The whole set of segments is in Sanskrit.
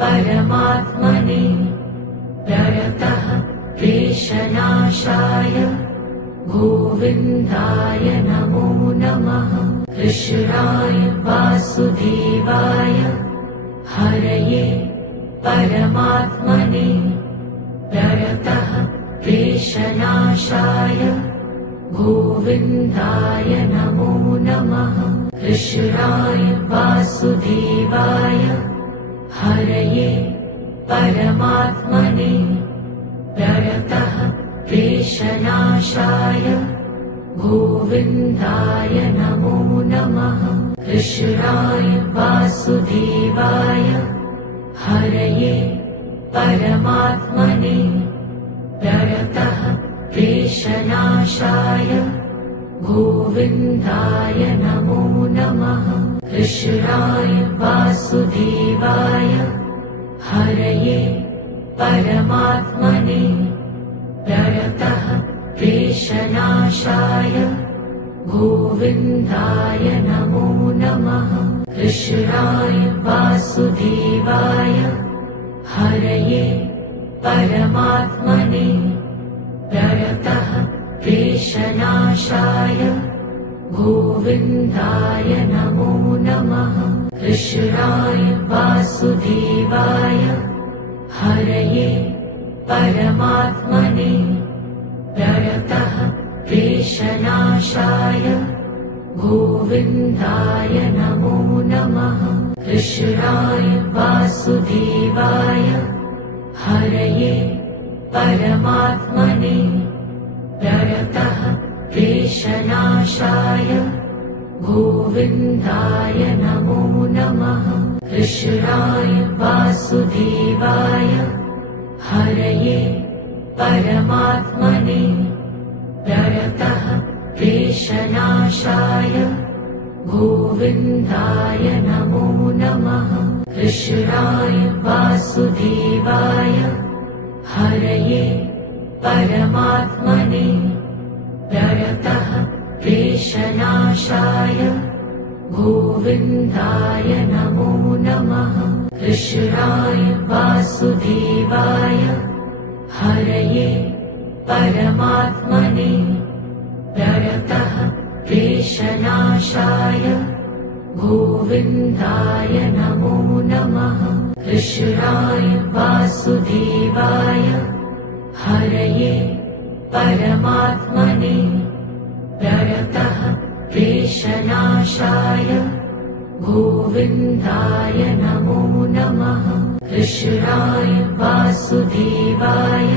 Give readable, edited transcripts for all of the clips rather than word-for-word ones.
परमात्मने प्रणतः क्लेशनाशाय गोविन्दाय नमो नमः। कृष्णाय वासुदेवाय हरये परमात्मने प्रणतः क्लेशनाशाय गोविन्दाय नमो नमः। कृष्णाय वासुदेवाय हरये परमात्मने प्रणतः क्लेशनाशाय गोविन्दाय नमो नमः। कृष्णाय वासुदेवाय हरये परमात्मने प्रणतः क्लेशनाशाय गोविन्दाय नमो नमः। कृष्णाय वासुदेवाय हरये परमात्मने प्रणतः क्लेशनाशाय गोविन्दाय नमो नमः। कृष्णाय वासुदेवाय हरये परमात्मने प्रणतः क्लेशनाशाय गोविन्दाय नमो नमः। कृष्णाय वासुदेवाय हरये परमात्मने प्रणतः क्लेशनाशाय गोविन्दाय नमो नमः। कृष्णाय वासुदेवाय हरये परमात्मने प्रणतः क्लेशनाशाय गोविन्दाय नमो नमः। कृष्णाय वासुदेवाय हरये परमात्मने प्रणतः क्लेशनाशाय गोविन्दाय नमो नमः। कृष्णाय वासुदेवाय हरये परमात्मने प्रणतः क्लेशनाशाय गोविन्दाय नमो नमः। कृष्णाय वासुदेवाय हरये परमात्मने प्रणतः क्लेशनाशाय गोविन्दाय नमो नमः। कृष्णाय वासुदेवाय हरये परमात्मने प्रणतः क्लेशनाशाय गोविन्दाय नमो नमः। कृष्णाय वासुदेवाय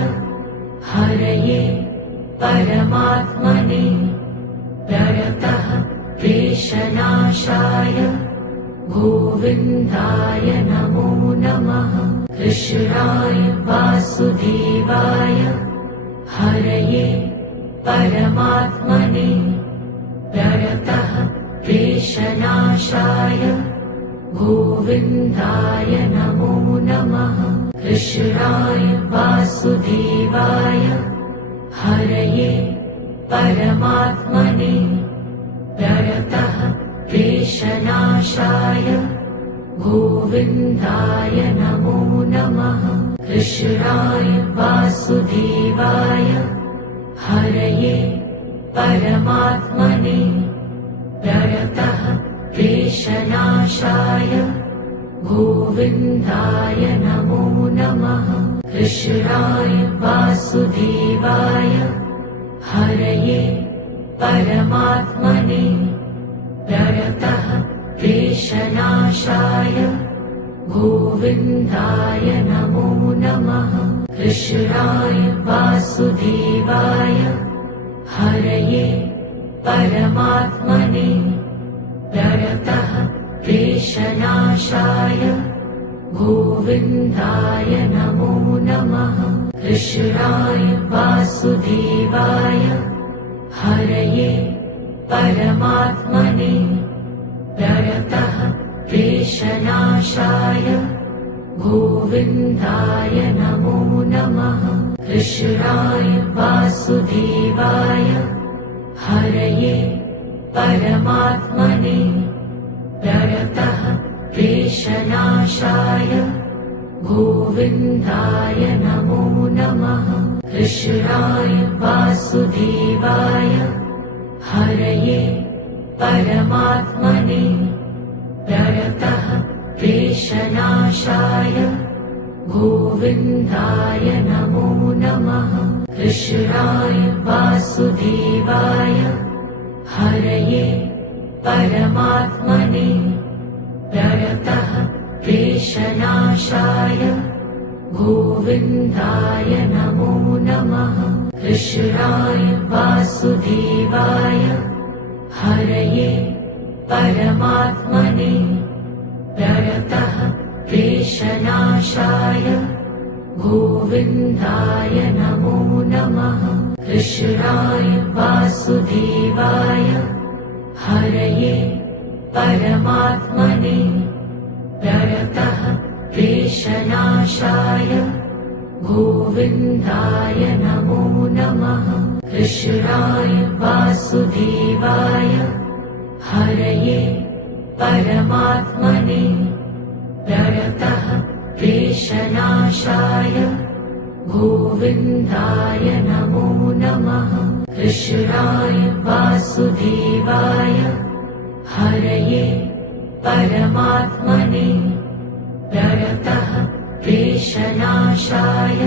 हरये परमात्मने प्रणतः क्लेशनाशाय गोविन्दाय नमो नमः। कृष्णाय वासुदेवाय हरये परमात्मने प्रणतः क्लेशनाशाय गोविन्दाय नमो नमः। कृष्णाय वासुदेवाय हरये परमात्मने प्रणतः क्लेशनाशाय गोविन्दाय नमो नमः। कृष्णाय वासुदेवाय हरये परमात्मने प्रणतः क्लेशनाशाय गोविन्दाय नमो नमः। कृष्णाय वासुदेवाय हरये परमात्मने प्रणतः क्लेशनाशाय गोविन्दाय नमो नमः। कृष्णाय वासुदेवाय हरये परमात्मने प्रणतः क्लेशनाशाय गोविन्दाय नमो नमः। कृष्णाय वासुदेवाय हरये परमात्मने प्रणतः क्लेशनाशाय गोविन्दाय नमो नमः। कृष्णाय वासुदेवाय हरये परमात्मने प्रणतः क्लेशनाशाय गोविन्दाय नमो नमः कृष्णाय वासुदेवाय हरये परमात्मने प्रणतः क्लेशनाशाय गोविन्दाय नमो नमः कृष्णाय वासुदेवाय हरये परमात्मने प्रणतः क्लेशनाशाय गोविन्दाय नमो नमः कृष्णाय वासुदेवाय हरये परमात्मने प्रणतः क्लेशनाशाय गोविन्दाय नमो नमः कृष्णाय वासुदेवाय हरये परमात्मने प्रणतः क्लेशनाशाय गोविन्दाय नमो नमः कृष्णाय वासुदेवाय हरये परमात्मने प्रणतः क्लेशनाशाय गोविन्दाय नमो नमः कृष्णाय वासुदेवाय हरये परमात्मने प्रणतः क्लेशनाशाय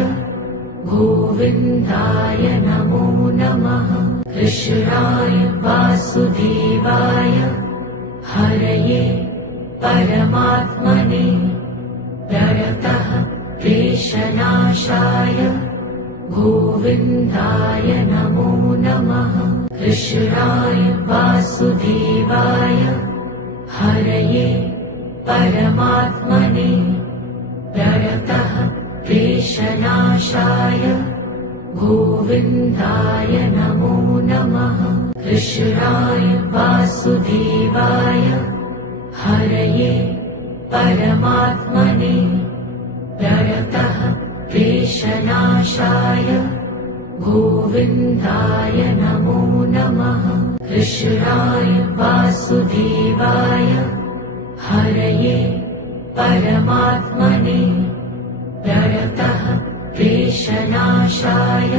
गोविन्दाय नमो नमः कृष्णाय वासुदेवाय हरये परमात्मने प्रणतः क्लेशनाशाय गोविन्दाय नमो नमः कृष्णाय वासुदेवाय हरये परमात्मने प्रणतः क्लेशनाशाय गोविन्दाय नमो नमः कृष्णाय वासुदेवाय हरये परमात्मने प्रणतः क्लेशनाशाय गोविन्दाय नमो नमः कृष्णाय वासुदेवाय हरये परमात्मने प्रणतः क्लेशनाशाय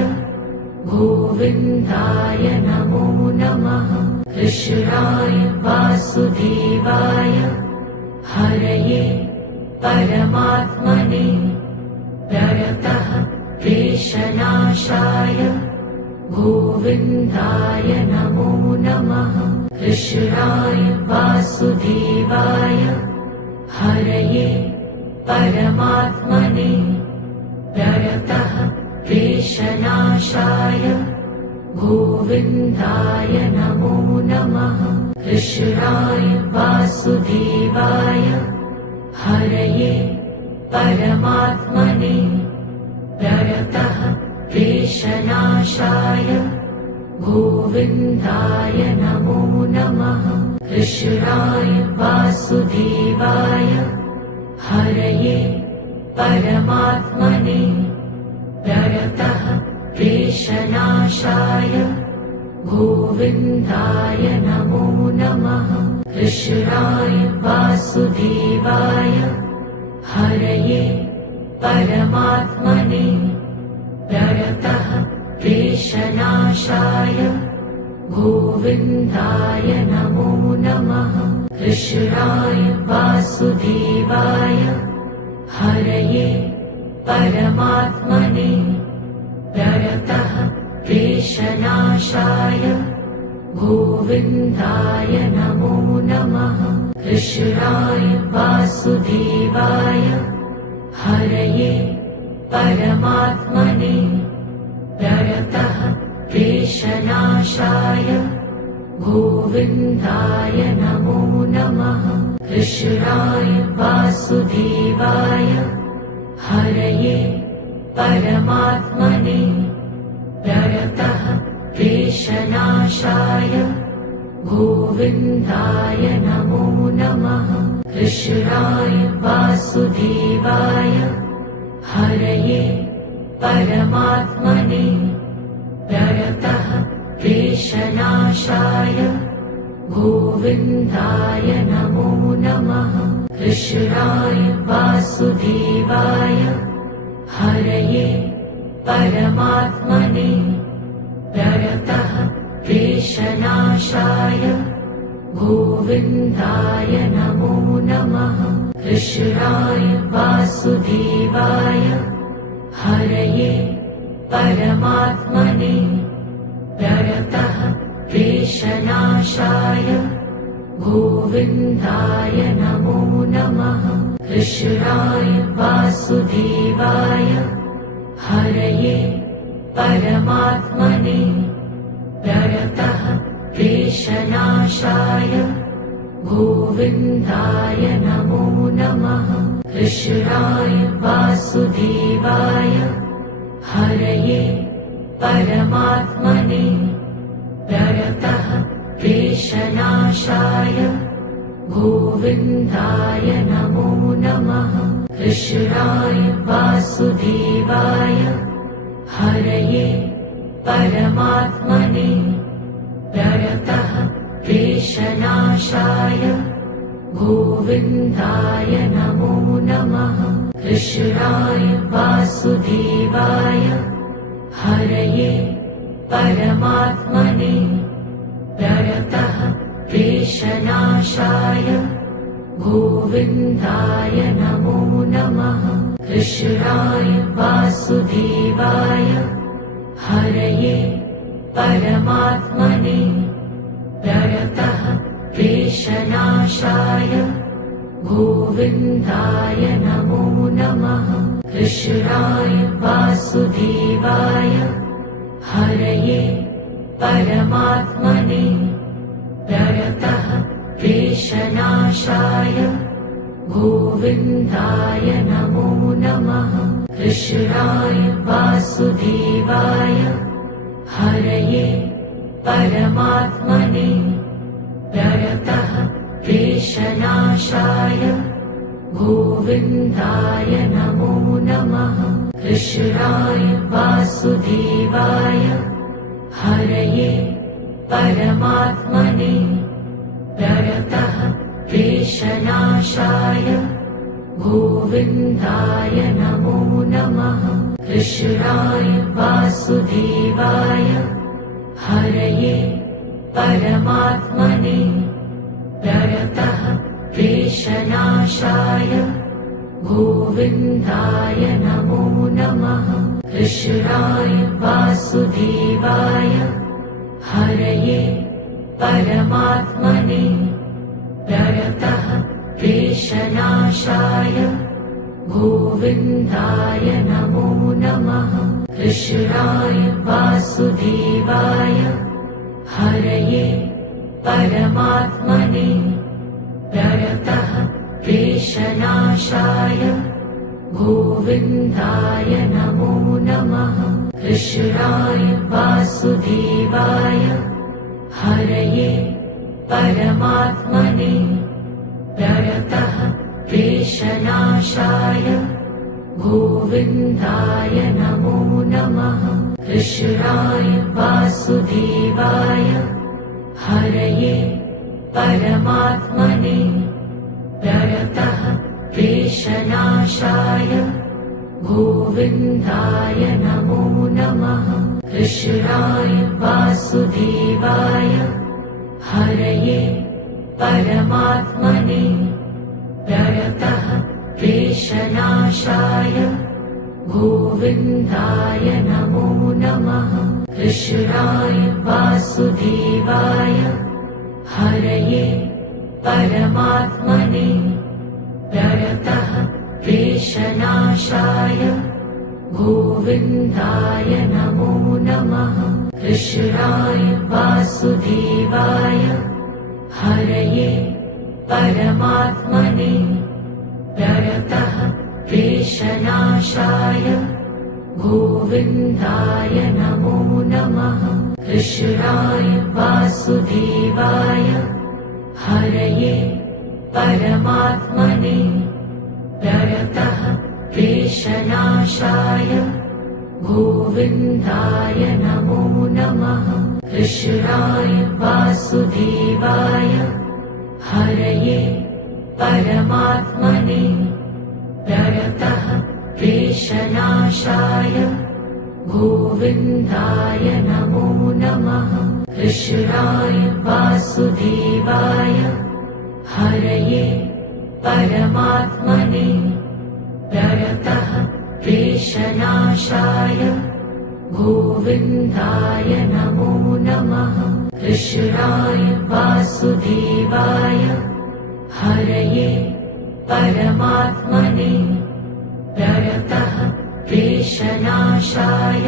गोविन्दाय नमो नमः कृष्णाय वासुदेवाय हरये परमात्मने प्रणतः क्लेशनाशाय गोविन्दाय नमो नमः कृष्णाय वासुदेवाय हरये परमात्मने प्रणतः क्लेशनाशाय गोविन्दाय नमो नमः कृष्णाय वासुदेवाय हरये परमात्मने प्रणतः क्लेशनाशाय गोविन्दाय नमो नमः कृष्णाय वासुदेवाय हरये परमात्मने प्रणतः क्लेशनाशाय गोविन्दाय नमो नमः कृष्णाय वासुदेवाय हरये परमात्मने प्रणतः क्लेशनाशाय गोविन्दाय नमो नमः कृष्णाय वासुदेवाय हरये परमात्मने प्रणतः क्लेशनाशाय गोविन्दाय नमो नमः कृष्णाय वासुदेवाय हरये परमात्मने प्रणतः क्लेशनाशाय गोविन्दाय नमो नमः कृष्णाय वासुदेवाय हरये परमात्मने प्रणतः क्लेशनाशाय गोविन्दाय नमो नमः कृष्णाय वासुदेवाय हरये परमात्मने प्रणतः क्लेशनाशाय गोविन्दाय नमो नमः कृष्णाय वासुदेवाय हरये परमात्मने प्रणतः क्लेशनाशाय गोविन्दाय नमो नमः। कृष्णाय वासुदेवाय हरये परमात्मने प्रणतः क्लेशनाशाय गोविन्दाय नमो नमः। कृष्णाय वासुदेवाय हरये परमात्मने प्रणतः क्लेशनाशाय गोविन्दाय नमो नमः। कृष्णाय वासुदेवाय हरये परमात्मने प्रणतः क्लेशनाशाय गोविन्दाय नमो नमः। कृष्णाय वासुदेवाय हरये परमात्मने प्रणतः क्लेशनाशाय गोविन्दाय नमो नमः। कृष्णाय वासुदेवाय हरये परमात्मने प्रणतः क्लेशनाशाय गोविन्दाय नमो नमः। कृष्णाय वासुदेवाय हरये परमात्मने प्रणतः क्लेशनाशाय गोविन्दाय नमो नमः। कृष्णाय वासुदेवाय हरये परमात्मने प्रणतः क्लेशनाशाय गोविन्दाय नमो नमः। कृष्णाय वासुदेवाय हरये परमात्मने प्रणतः क्लेशनाशाय गोविन्दाय नमो नमः। कृष्णाय वासुदेवाय हरये परमात्मने प्रणतः क्लेशनाशाय गोविन्दाय नमो नमः। कृष्णाय वासुदेवाय हरये परमात्मने प्रणतः क्लेशनाशाय गोविन्दाय नमो नमः। कृष्णाय वासुदेवाय हरये परमात्मने प्रणतः क्लेशनाशाय गोविन्दाय नमो नमः। कृष्णाय वासुदेवाय हरये परमात्मने प्रणतः क्लेशनाशाय गोविन्दाय नमो नमः। कृष्णाय वासुदेवाय हरये परमात्मने प्रणतः क्लेशनाशाय गोविन्दाय नमो नमः। कृष्णाय वासुदेवाय हरये परमात्मने प्रणतः क्लेशनाशाय गोविन्दाय नमो नमः। कृष्णाय वासुदेवाय हरये परमात्मने प्रणतः क्लेशनाशाय गोविन्दाय नमो नमः। कृष्णाय वासुदेवाय हरये परमात्मने प्रणतः क्लेशनाशाय गोविन्दाय नमो नमः। कृष्णाय वासुदेवाय हरये परमात्मने प्रणतः क्लेशनाशाय गोविन्दाय नमो नमः। कृष्णाय वासुदेवाय हरये परमात्मने प्रणतः क्लेशनाशाय गोविन्दाय नमो नमः। कृष्णाय वासुदेवाय हरये परमात्मने प्रणतः क्लेशनाशाय गोविन्दाय नमो नमः। कृष्णाय वासुदेवाय हरये परमात्मने प्रणतः क्लेशनाशाय गोविन्दाय नमो नमः। कृष्णाय वासुदेवाय हरये परमात्मने प्रणतः क्लेशनाशाय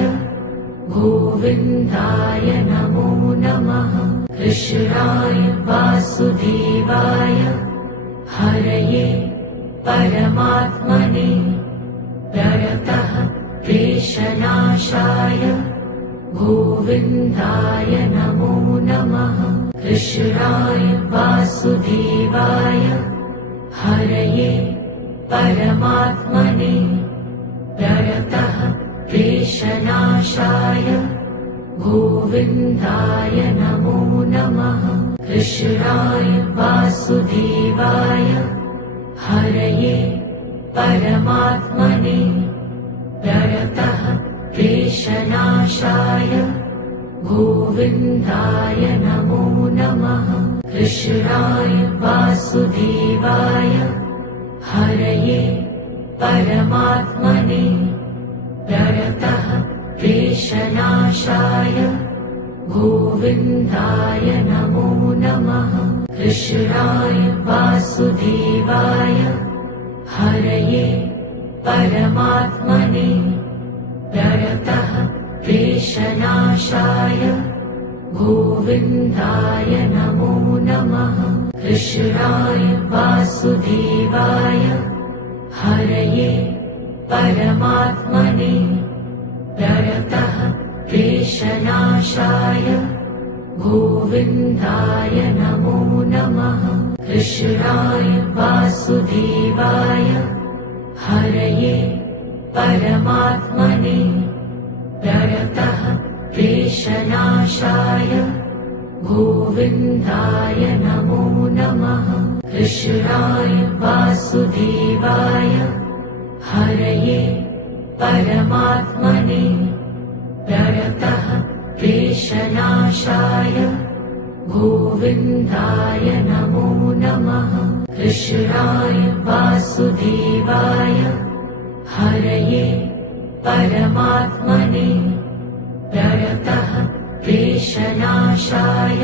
गोविन्दाय नमो नमः। कृष्णाय वासुदेवाय हरये परमात्मने प्रणतः क्लेशनाशाय गोविन्दाय नमो नमः। कृष्णाय वासुदेवाय हरये परमात्मने प्रणतः क्लेशनाशाय गोविन्दाय नमो नमः। कृष्णाय वासुदेवाय हरये परमात्मने प्रणतः क्लेशनाशाय गोविन्दाय नमो नमः। कृष्णाय वासुदेवाय हरये परमात्मने प्रणतः क्लेशनाशाय गोविन्दाय नमो नमः। कृष्णाय वासुदेवाय हरये परमात्मने प्रणतः क्लेशनाशाय गोविन्दाय नमो नमः। कृष्णाय वासुदेवाय हरये परमात्मने प्रणतः क्लेशनाशाय गोविन्दाय नमो नमः। कृष्णाय वासुदेवाय हरये परमात्मने प्रणतः क्लेशनाशाय गोविन्दाय नमो नमः। कृष्णाय वासुदेवाय हरये परमात्मने प्रणतः क्लेशनाशाय गोविन्दाय नमो नमः। कृष्णाय वासुदेवाय हरये परमात्मने प्रणतः क्लेशनाशाय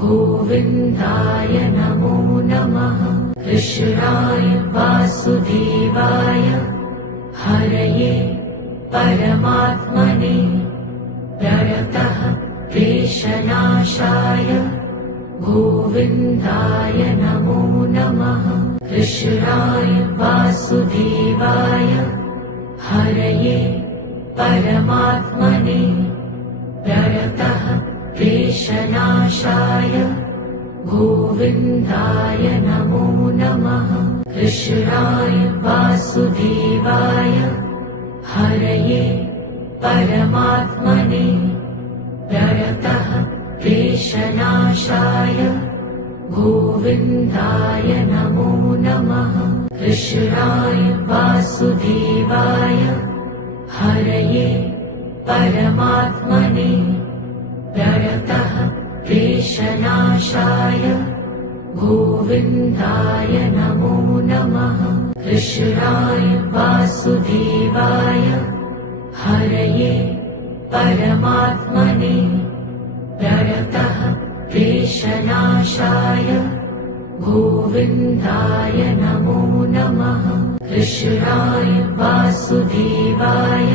गोविन्दाय नमो नमः। कृष्णाय वासुदेवाय हरये परमात्मने प्रणतः क्लेशनाशाय गोविन्दाय नमो नमः। कृष्णाय वासुदेवाय हरये परमात्मने प्रणतः क्लेशनाशाय गोविन्दाय नमो नमः। कृष्णाय वासुदेवाय हरये परमात्मने प्रणतः क्लेशनाशाय गोविन्दाय नमो नमः। कृष्णाय वासुदेवाय हरये परमात्मने प्रणतः क्लेशनाशाय गोविन्दाय नमो नमः। कृष्णाय वासुदेवाय हरये परमात्मने प्रणतः क्लेशनाशाय गोविन्दाय नमो नमः। कृष्णाय वासुदेवाय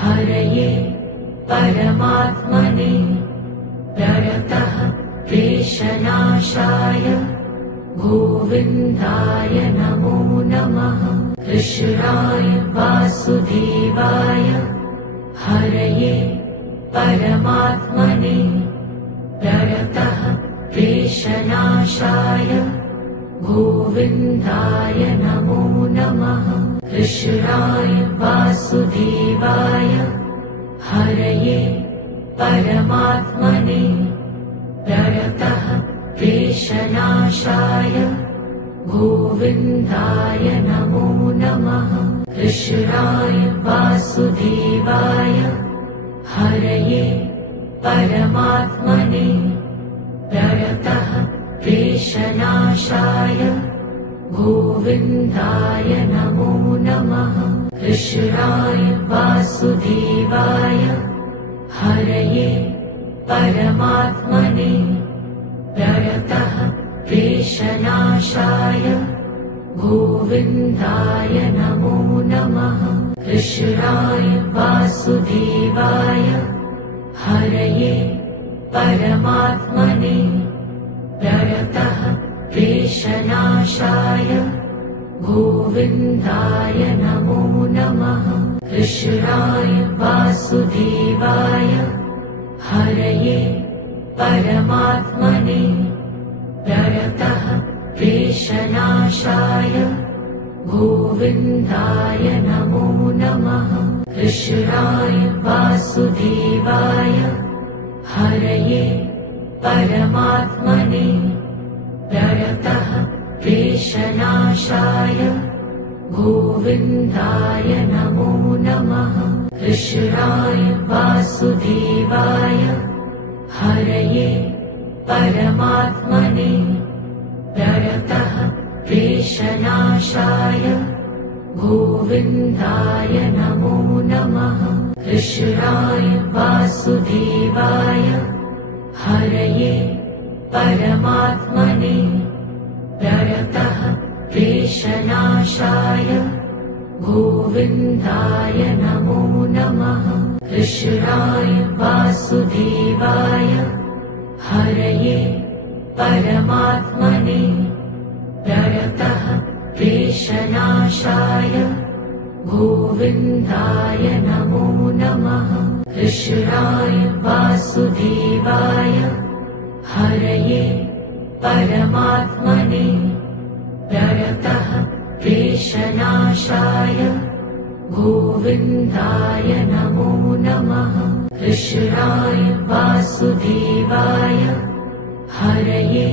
हरये परमात्मने प्रणतः क्लेशनाशाय गोविन्दाय नमो नमः। कृष्णाय वासुदेवाय हरये परमात्मने प्रणतः क्लेशनाशाय गोविन्दाय नमो नमः। कृष्णाय वासुदेवाय हरये परमात्मने प्रणतः क्लेशनाशाय गोविन्दाय नमो नमः कृष्णाय वासुदेवाय हरये परमात्मने प्रणतः क्लेशनाशाय गोविन्दाय नमो नमः कृष्णाय वासुदेवाय हरये परमात्मने प्रणतः क्लेशनाशाय गोविन्दाय नमो नमः कृष्णाय वासुदेवाय हरये परमात्मने प्रणतः क्लेशनाशाय गोविन्दाय नमो नमः कृष्णाय वासुदेवाय हरये परमात्मने प्रणतः क्लेशनाशाय गोविन्दाय नमो नमः कृष्णाय वासुदेवाय हरये परमात्मने प्रणतः क्लेशनाशाय गोविन्दाय नमो नमः कृष्णाय वासुदेवाय हरये परमात्मने प्रणतः क्लेशनाशाय गोविन्दाय नमो नमः कृष्णाय वासुदेवाय हरये परमात्मने प्रणतः क्लेशनाशाय गोविन्दाय नमो नमः कृष्णाय वासुदेवाय हरये परमात्मने प्रणतः क्लेशनाशाय गोविन्दाय नमो नमः कृष्णाय वासुदेवाय हरये परमात्मने प्रणतः क्लेशनाशाय गोविन्दाय नमो नमः कृष्णाय वासुदेवाय हरये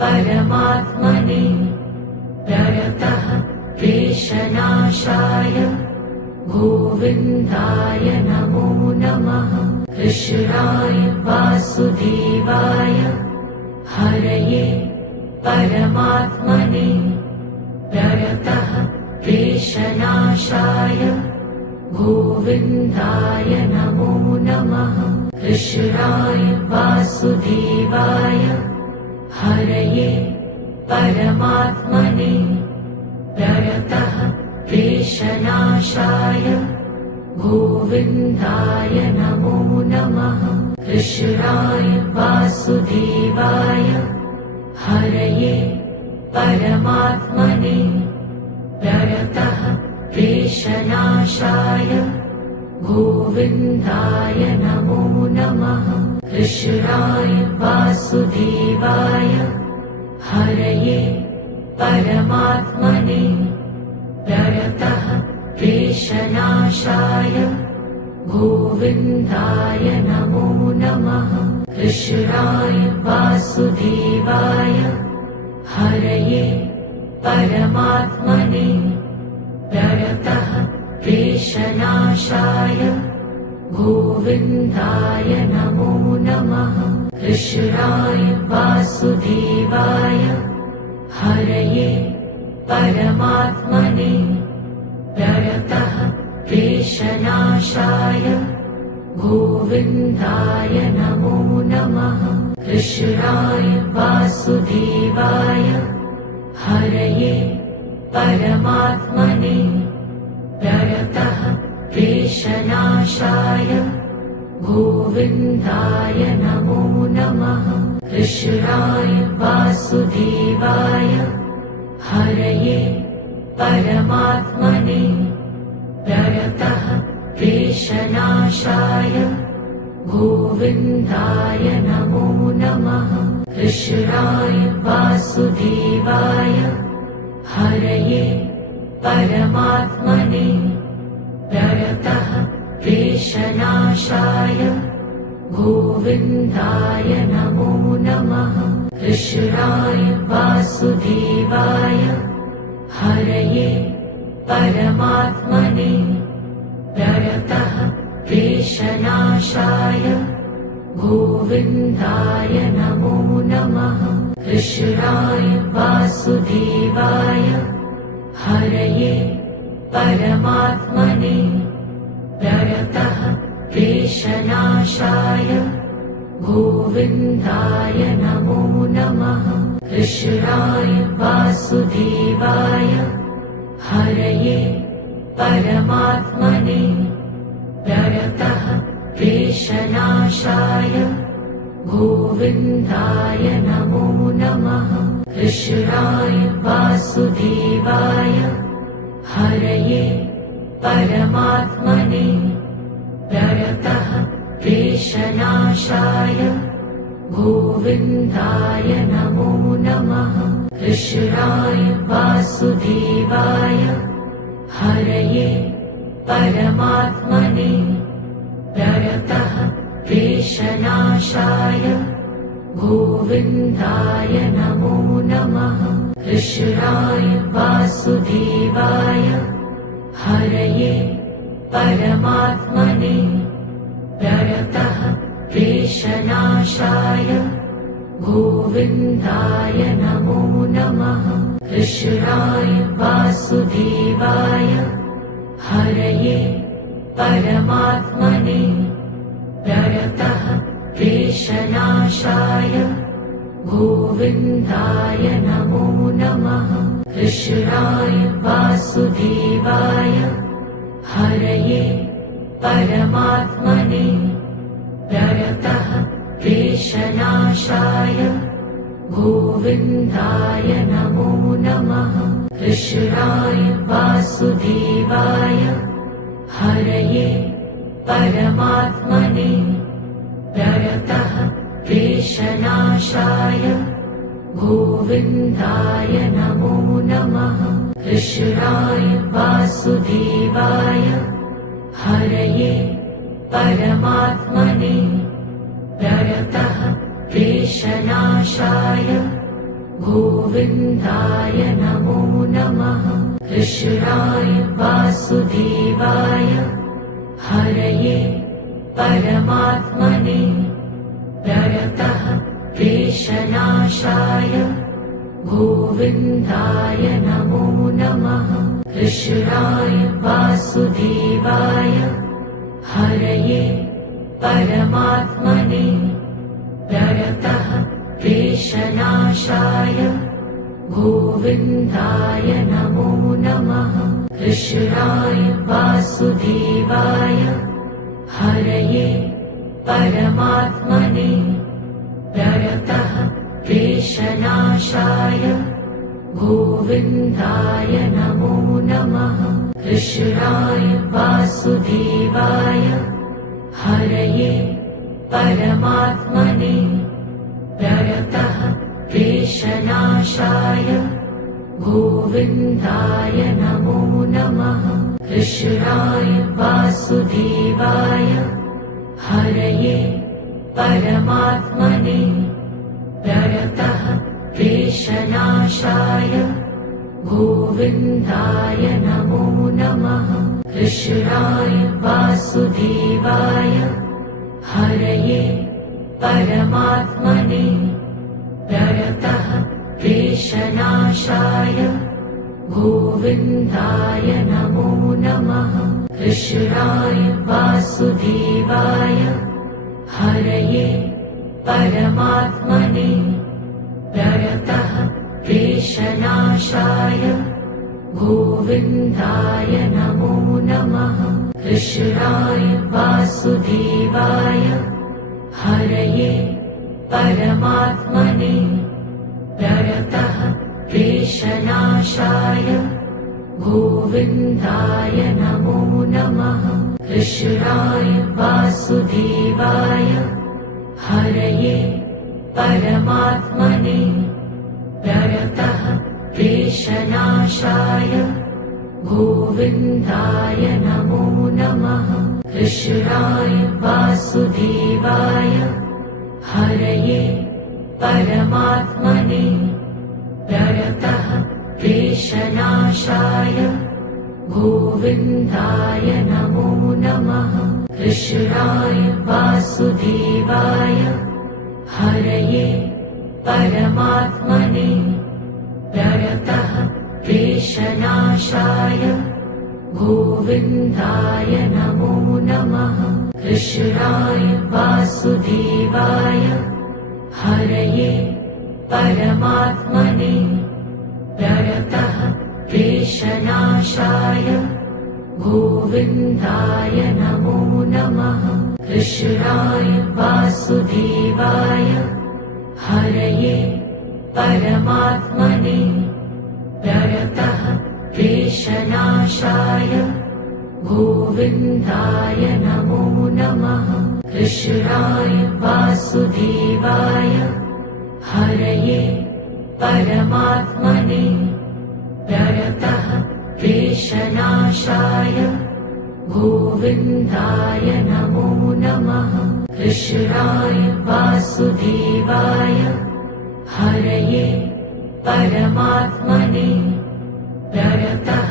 परमात्मने प्रणतः क्लेशनाशाय गोविन्दाय नमो नमः कृष्णाय वासुदेवाय हरये परमात्मने प्रणतः क्लेशनाशाय गोविन्दाय नमो नमः कृष्णाय वासुदेवाय हरये परमात्मने प्रणतः क्लेशनाशाय गोविन्दाय नमो नमः कृष्णाय वासुदेवाय हरये परमात्मने प्रणतः क्लेशनाशाय गोविन्दाय नमो नमः कृष्णाय वासुदेवाय हरये परमात्मने प्रणतः क्लेशनाशाय गोविन्दाय नमो नमः कृष्णाय वासुदेवाय हरये परमात्मने प्रणतः क्लेशनाशाय गोविन्दाय नमो नमः कृष्णाय वासुदेवाय हरये परमात्मने प्रणतः क्लेशनाशाय गोविन्दाय नमो नमः कृष्णाय वासुदेवाय हरये परमात्मने प्रणतः क्लेशनाशाय गोविन्दाय नमो नमः कृष्णाय वासुदेवाय हरये परमात्मने प्रणतः क्लेशनाशाय गोविन्दाय नमो नमः कृष्णाय वासुदेवाय हरये परमात्मने प्रणतः क्लेशनाशाय गोविन्दाय नमो नमः कृष्णाय वासुदेवाय हरये परमात्मने प्रणतः क्लेशनाशाय गोविन्दाय नमो नमः। कृष्णाय वासुदेवाय हरये परमात्मने प्रणतः क्लेशनाशाय गोविन्दाय नमो नमः। कृष्णाय वासुदेवाय हरये परमात्मने प्रणतः क्लेशनाशाय गोविन्दाय नमो नमः। कृष्णाय वासुदेवाय हरये परमात्मने प्रणतः क्लेशनाशाय गोविन्दाय नमो नमः। कृष्णाय वासुदेवाय हरये परमात्मने प्रणतः क्लेशनाशाय गोविन्दाय नमो नमः। कृष्णाय वासुदेवाय हरये परमात्मने प्रणतः क्लेशनाशाय गोविन्दाय नमो नमः। कृष्णाय वासुदेवाय हरये परमात्मने प्रणतः क्लेशनाशाय गोविन्दाय नमो नमः। कृष्णाय वासुदेवाय हरये परमात्मने प्रणतः क्लेशनाशाय गोविन्दाय नमो नमः। कृष्णाय वासुदेवाय हरये परमात्मने प्रणतः क्लेशनाशाय गोविन्दाय नमो नमः। कृष्णाय वासुदेवाय हरये परमात्मने प्रणतः क्लेशनाशाय गोविन्दाय नमो नमः। कृष्णाय वासुदेवाय हरये परमात्मने प्रणतः क्लेशनाशाय गोविन्दाय नमो नमः। कृष्णाय वासुदेवाय हरये परमात्मने प्रणतः क्लेशनाशाय गोविन्दाय नमो नमः। कृष्णाय वासुदेवाय हरये परमात्मने प्रणतः क्लेशनाशाय गोविन्दाय नमो नमः। कृष्णाय वासुदेवाय हरये परमात्मने प्रणतः क्लेशनाशाय गोविन्दाय नमो नमः। कृष्णाय वासुदेवाय हरये परमात्मने प्रणतः क्लेशनाशाय गोविन्दाय नमो नमः। कृष्णाय वासुदेवाय हरये परमात्मने प्रणतः क्लेशनाशाय गोविन्दाय नमो नमः। कृष्णाय वासुदेवाय हरये परमात्मने प्रणतः क्लेशनाशाय गोविन्दाय नमो नमः। कृष्णाय वासुदेवाय हरये परमात्मने प्रणतः क्लेशनाशाय गोविन्दाय नमो नमः। कृष्णाय वासुदेवाय हरये परमात्मने प्रणतः क्लेशनाशाय गोविन्दाय नमो नमः। कृष्णाय वासुदेवाय हरये परमात्मने प्रणतः क्लेशनाशाय गोविन्दाय नमो नमः। कृष्णाय वासुदेवाय हरये परमात्मने प्रणतः क्लेशनाशाय गोविन्दाय नमो नमः। कृष्णाय वासुदेवाय हरये परमात्मने प्रणतः क्लेशनाशाय गोविन्दाय नमो नमः। कृष्णाय वासुदेवाय हरये परमात्मने प्रणतः क्लेशनाशाय गोविन्दाय नमो नमः। कृष्णाय वासुदेवाय हरये परमात्मने प्रणतः क्लेशनाशाय गोविन्दाय नमो नमः। कृष्णाय वासुदेवाय हरये परमात्मने प्रणतः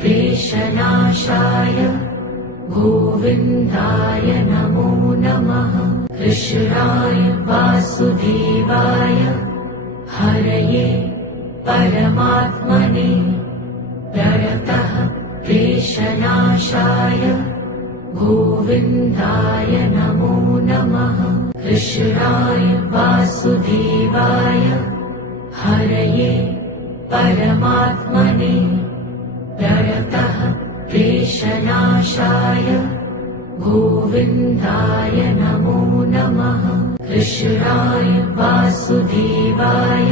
क्लेशनाशाय गोविन्दाय नमो नमः। कृष्णाय वासुदेवाय हरये परमात्मने प्रणतः क्लेशनाशाय गोविन्दाय नमो नमः। कृष्णाय वासुदेवाय हरये परमात्मने प्रणतः क्लेशनाशाय गोविन्दाय नमो नमः। कृष्णाय वासुदेवाय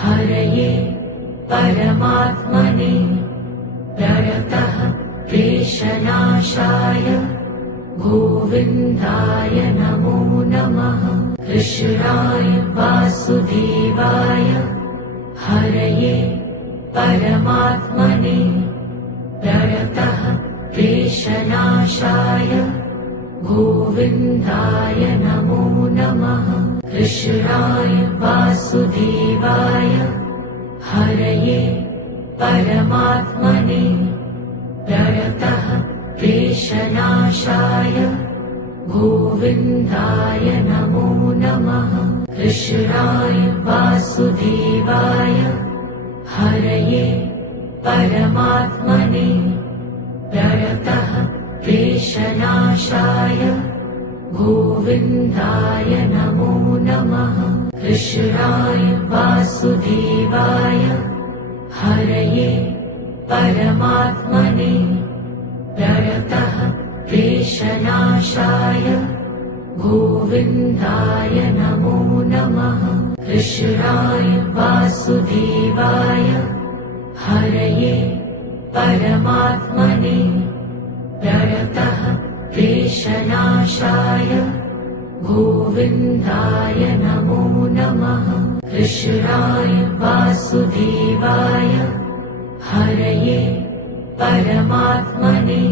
हरये परमात्मने प्रणतः क्लेशनाशाय गोविन्दाय नमो नमः। कृष्णाय वासुदेवाय हरये परमात्मने प्रणतः क्लेशनाशाय गोविन्दाय नमो नमः। कृष्णाय वासुदेवाय हरये परमात्मने प्रणतः क्लेशनाशाय गोविन्दाय नमो नमः। कृष्णाय वासुदेवाय हरये परमात्मने प्रणतः क्लेशनाशाय गोविन्दाय नमो नमः। कृष्णाय वासुदेवाय हरये परमात्मने प्रणतः क्लेशनाशाय गोविन्दाय नमो नमः। कृष्णाय वासुदेवाय हरये परमात्मने प्रणतः क्लेशनाशाय गोविन्दाय नमो नमः। कृष्णाय वासुदेवाय हरये परमात्मने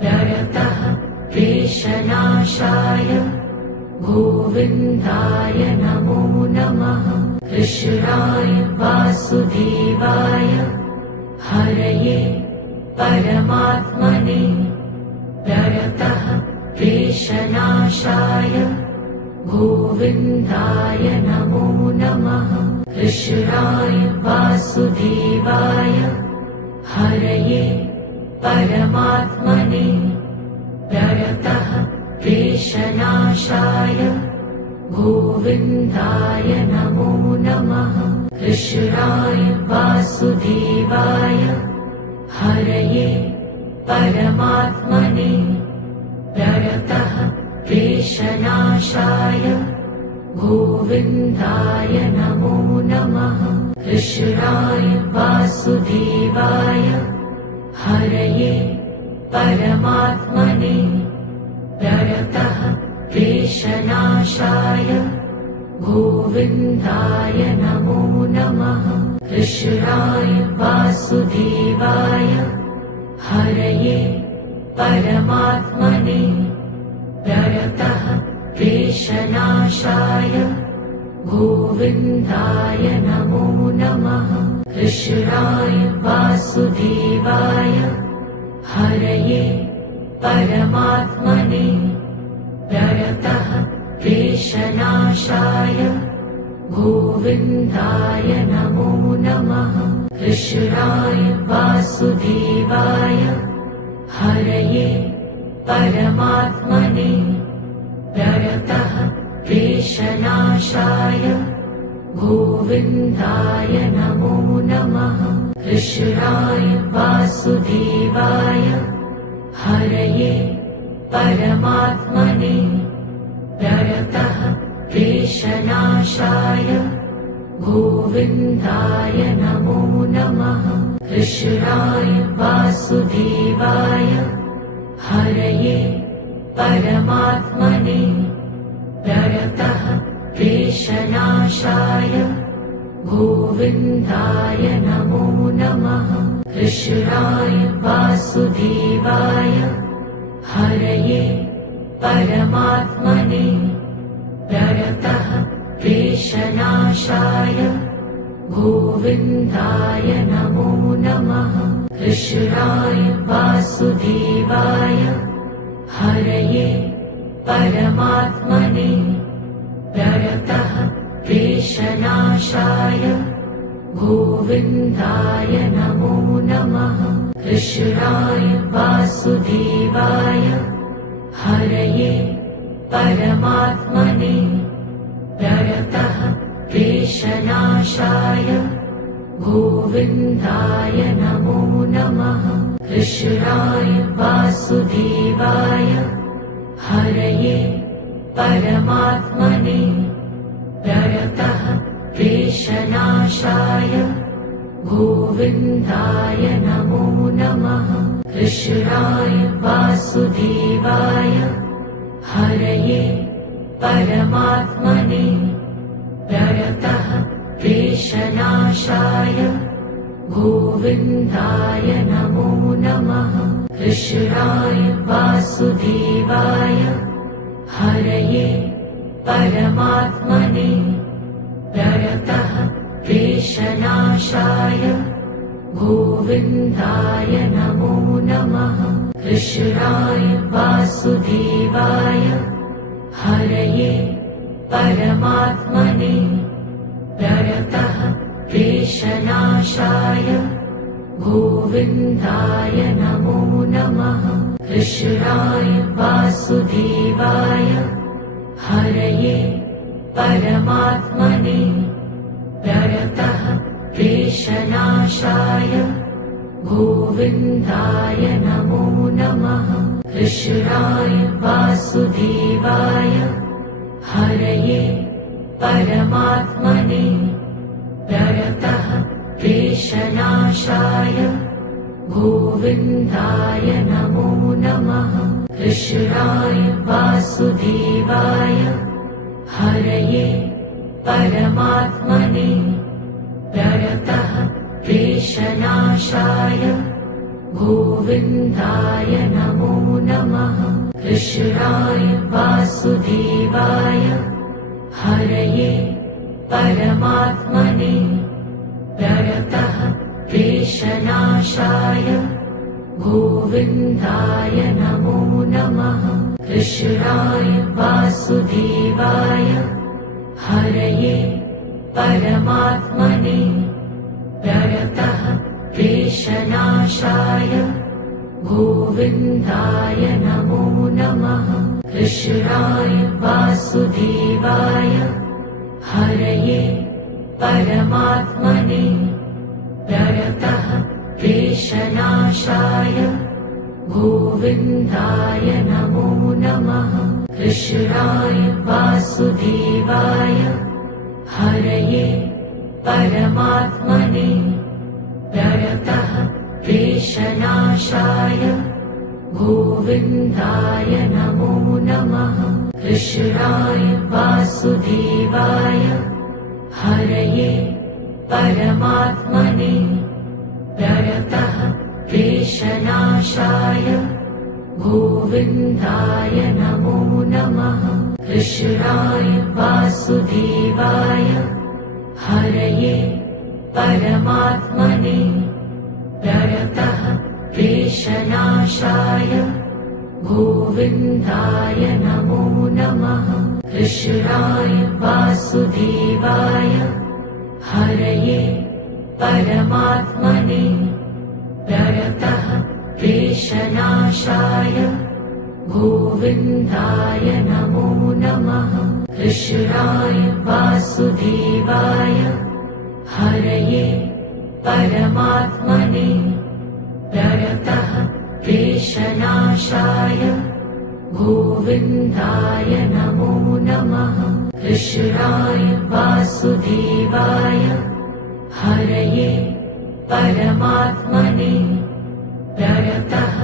प्रणतः क्लेशनाशाय गोविन्दाय नमो नमः। कृष्णाय वासुदेवाय हरये परमात्मने प्रणतः क्लेशनाशाय गोविन्दाय नमो नमः। कृष्णाय वासुदेवाय हरये परमात्मने प्रणतः क्लेशनाशाय गोविन्दाय नमो नमः। कृष्णाय वासुदेवाय हरये परमात्मने प्रणतः क्लेशनाशाय गोविन्दाय नमो नमः। कृष्णाय वासुदेवाय हरये परमात्मने प्रणतः क्लेशनाशाय गोविन्दाय नमो नमः। कृष्णाय वासुदेवाय हरये परमात्मने प्रणतः क्लेशनाशाय गोविन्दाय नमो नमः कृष्णाय वासुदेवाय हरये परमात्मने प्रणतः क्लेशनाशाय गोविन्दाय नमो नमः कृष्णाय वासुदेवाय हरये परमात्मने प्रणतः क्लेशनाशाय गोविन्दाय नमो नमः कृष्णाय वासुदेवाय हरये परमात्मने प्रणतः क्लेशनाशाय गोविन्दाय नमो नमः कृष्णाय वासुदेवाय हरये परमात्मने प्रणतः क्लेशनाशाय गोविन्दाय नमो नमः कृष्णाय वासुदेवाय हरये परमात्मने प्रणतः क्लेशनाशाय गोविन्दाय नमो नमः कृष्णाय वासुदेवाय हरये परमात्मने प्रणतः क्लेशनाशाय गोविन्दाय नमो नमः कृष्णाय वासुदेवाय हरये परमात्मने प्रणतः क्लेशनाशाय गोविन्दाय नमो नमः कृष्णाय वासुदेवाय हरये परमात्मने प्रणतः क्लेशनाशाय गोविन्दाय नमो नमः कृष्णाय वासुदेवाय हरये परमात्मने प्रणतः क्लेशनाशाय गोविन्दाय नमो नमः कृष्णाय वासुदेवाय हरये परमात्मने प्रणतः क्लेशनाशाय गोविन्दाय नमो नमः कृष्णाय वासुदेवाय हरये परमात्मने प्रणतः क्लेशनाशाय गोविन्दाय नमो नमः कृष्णाय वासुदेवाय हरये परमात्मने प्रणतः क्लेशनाशाय गोविन्दाय नमो नमः कृष्णाय वासुदेवाय हरये परमात्मने प्रणतः क्लेशनाशाय गोविन्दाय नमो नमः कृष्णाय वासुदेवाय हरये परमात्मने प्रणतः क्लेशनाशाय गोविन्दाय नमो नमः कृष्णाय वासुदेवाय हरये परमात्मने प्रणतः क्लेशनाशाय गोविन्दाय नमो नमः कृष्णाय वासुदेवाय हरये परमात्मने प्रणतः क्लेशनाशाय गोविन्दाय नमो नमः कृष्णाय वासुदेवाय हरये परमात्मने प्रणतः क्लेशनाशाय गोविन्दाय नमो नमः कृष्णाय वासुदेवाय हरये परमात्मने प्रणतः क्लेशनाशाय गोविन्दाय नमो नमः कृष्णाय वासुदेवाय हरये परमात्मने प्रणतः क्लेशनाशाय गोविन्दाय नमो नमः कृष्णाय वासुदेवाय हरये परमात्मने प्रणतः क्लेशनाशाय गोविन्दाय नमो नमः कृष्णाय वासुदेवाय हरये परमात्मने प्रणतः क्लेशनाशाय गोविन्दाय नमो नमः कृष्णाय वासुदेवाय हरये परमात्मने प्रणतः क्लेशनाशाय गोविन्दाय नमो नमः कृष्णाय वासुदेवाय हरये परमात्मने प्रणतः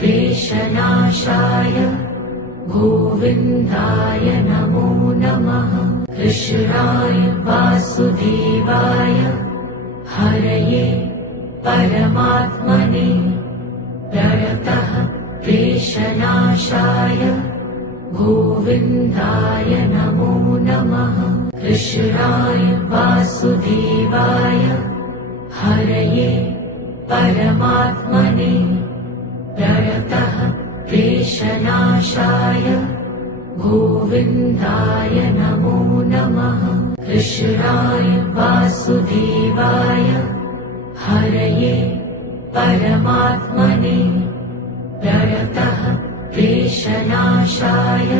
क्लेशनाशाय गोविन्दाय नमो नमः कृष्णाय वासुदेवाय हरये परमात्मने प्रणतः क्लेशनाशाय गोविन्दाय नमो नमः कृष्णाय वासुदेवाय हरये परमात्मने प्रणतः क्लेशनाशाय गोविन्दाय नमो नमः कृष्णाय वासुदेवाय हरये परमात्मने प्रणतः क्लेशनाशाय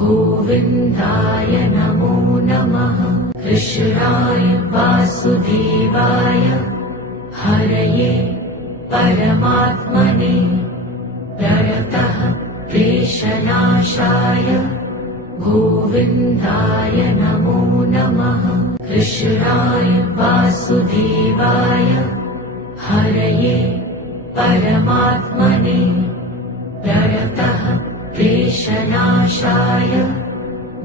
गोविन्दाय नमो नमः कृष्णाय वासुदेवाय हरये परमात्मने प्रणतः क्लेशनाशाय गोविन्दाय नमो नमः कृष्णाय वासुदेवाय हरये परमात्मने प्रणतः क्लेशनाशाय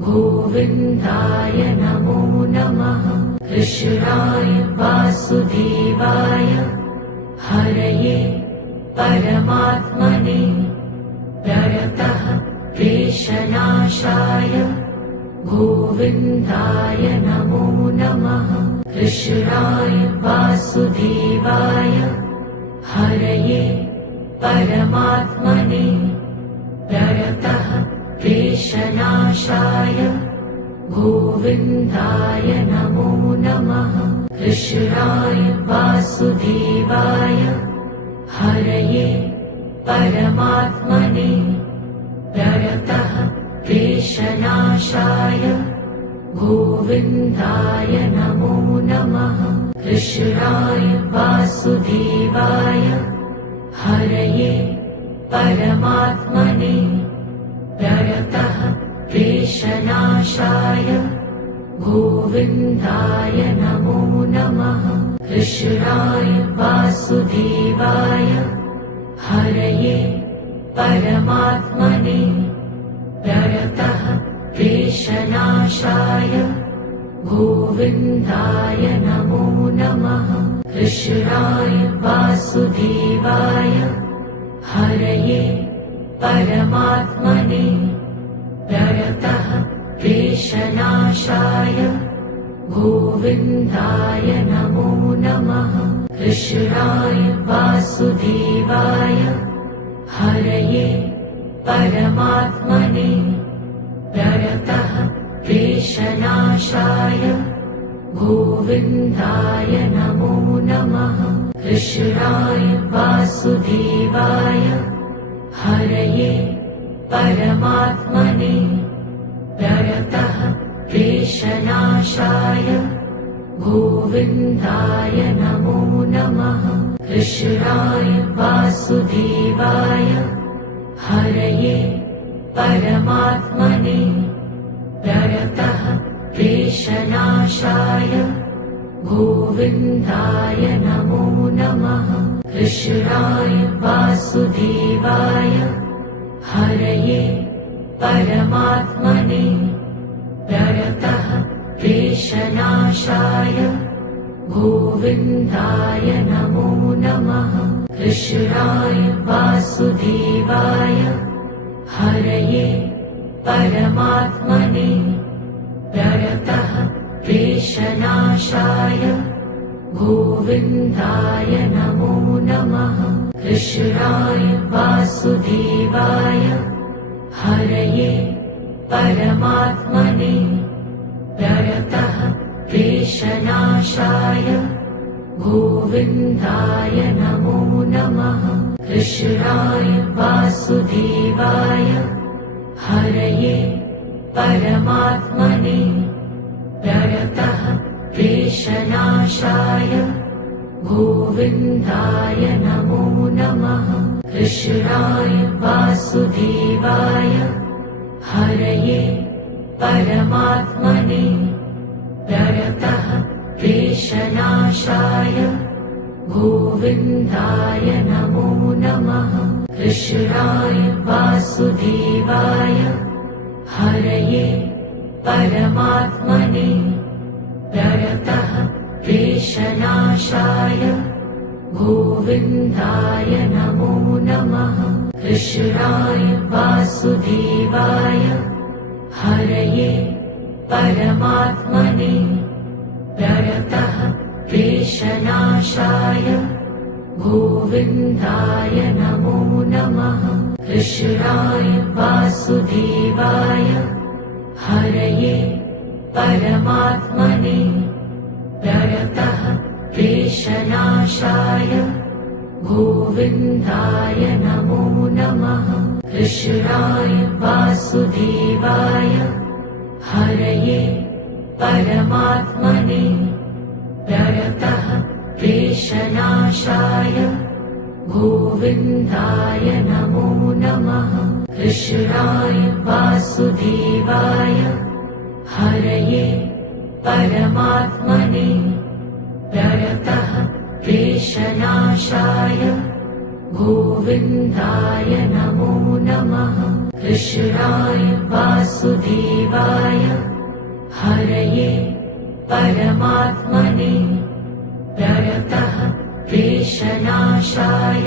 गोविन्दाय नमो नमः कृष्णाय वासुदेवाय हरये परमात्मने प्रणतः क्लेशनाशाय गोविन्दाय नमो नमः कृष्णाय वासुदेवाय हरये परमात्मने प्रणतः क्लेशनाशाय गोविन्दाय नमो नमः कृष्णाय वासुदेवाय हरये परमात्मने प्रणतः क्लेशनाशाय गोविन्दाय नमो नमः कृष्णाय वासुदेवाय हरये परमात्मने प्रणतः क्लेशनाशाय गोविन्दाय नमो नमः कृष्णाय वासुदेवाय हरये परमात्मने प्रणतः क्लेशनाशाय गोविन्दाय नमो नमः कृष्णाय वासुदेवाय हरये परमात्मने प्रणतः क्लेशनाशाय गोविन्दाय नमो नमः कृष्णाय वासुदेवाय हरये परमात्मने प्रणतः क्लेशनाशाय गोविन्दाय नमो नमः कृष्णाय वासुदेवाय हरये परमात्मने प्रणतः क्लेशनाशाय गोविन्दाय नमो नमः कृष्णाय वासुदेवाय हरये परमात्मने प्रणतः क्लेशनाशाय गोविन्दाय नमो नमः कृष्णाय वासुदेवाय हरये परमात्मने प्रणतः क्लेशनाशाय गोविन्दाय नमो नमः कृष्णाय वासुदेवाय हरये परमात्मने प्रणतः क्लेशनाशाय गोविन्दाय नमो नमः। कृष्णाय वासुदेवाय हरये परमात्मने प्रणतः क्लेशनाशाय गोविन्दाय नमो नमः। कृष्णाय वासुदेवाय हरये परमात्मने प्रणतः क्लेशनाशाय गोविन्दाय नमो नमः। कृष्णाय वासुदेवाय हरये परमात्मने प्रणतः क्लेशनाशाय गोविन्दाय नमो नमः। कृष्णाय वासुदेवाय हरये परमात्मने प्रणतः क्लेशनाशाय गोविन्दाय नमो नमः। कृष्णाय वासुदेवाय हरये परमात्मने प्रणतः क्लेशनाशाय गोविन्दाय नमो नमः। कृष्णाय वासुदेवाय हरये परमात्मने प्रणतः क्लेशनाशाय गोविन्दाय नमो नमः। कृष्णाय वासुदेवाय हरये परमात्मने प्रणतः क्लेशनाशाय गोविन्दाय नमो नमः। कृष्णाय वासुदेवाय हरये परमात्मने प्रणतः क्लेशनाशाय गोविन्दाय नमो नमः। कृष्णाय वासुदेवाय हरये परमात्मने प्रणतः क्लेशनाशाय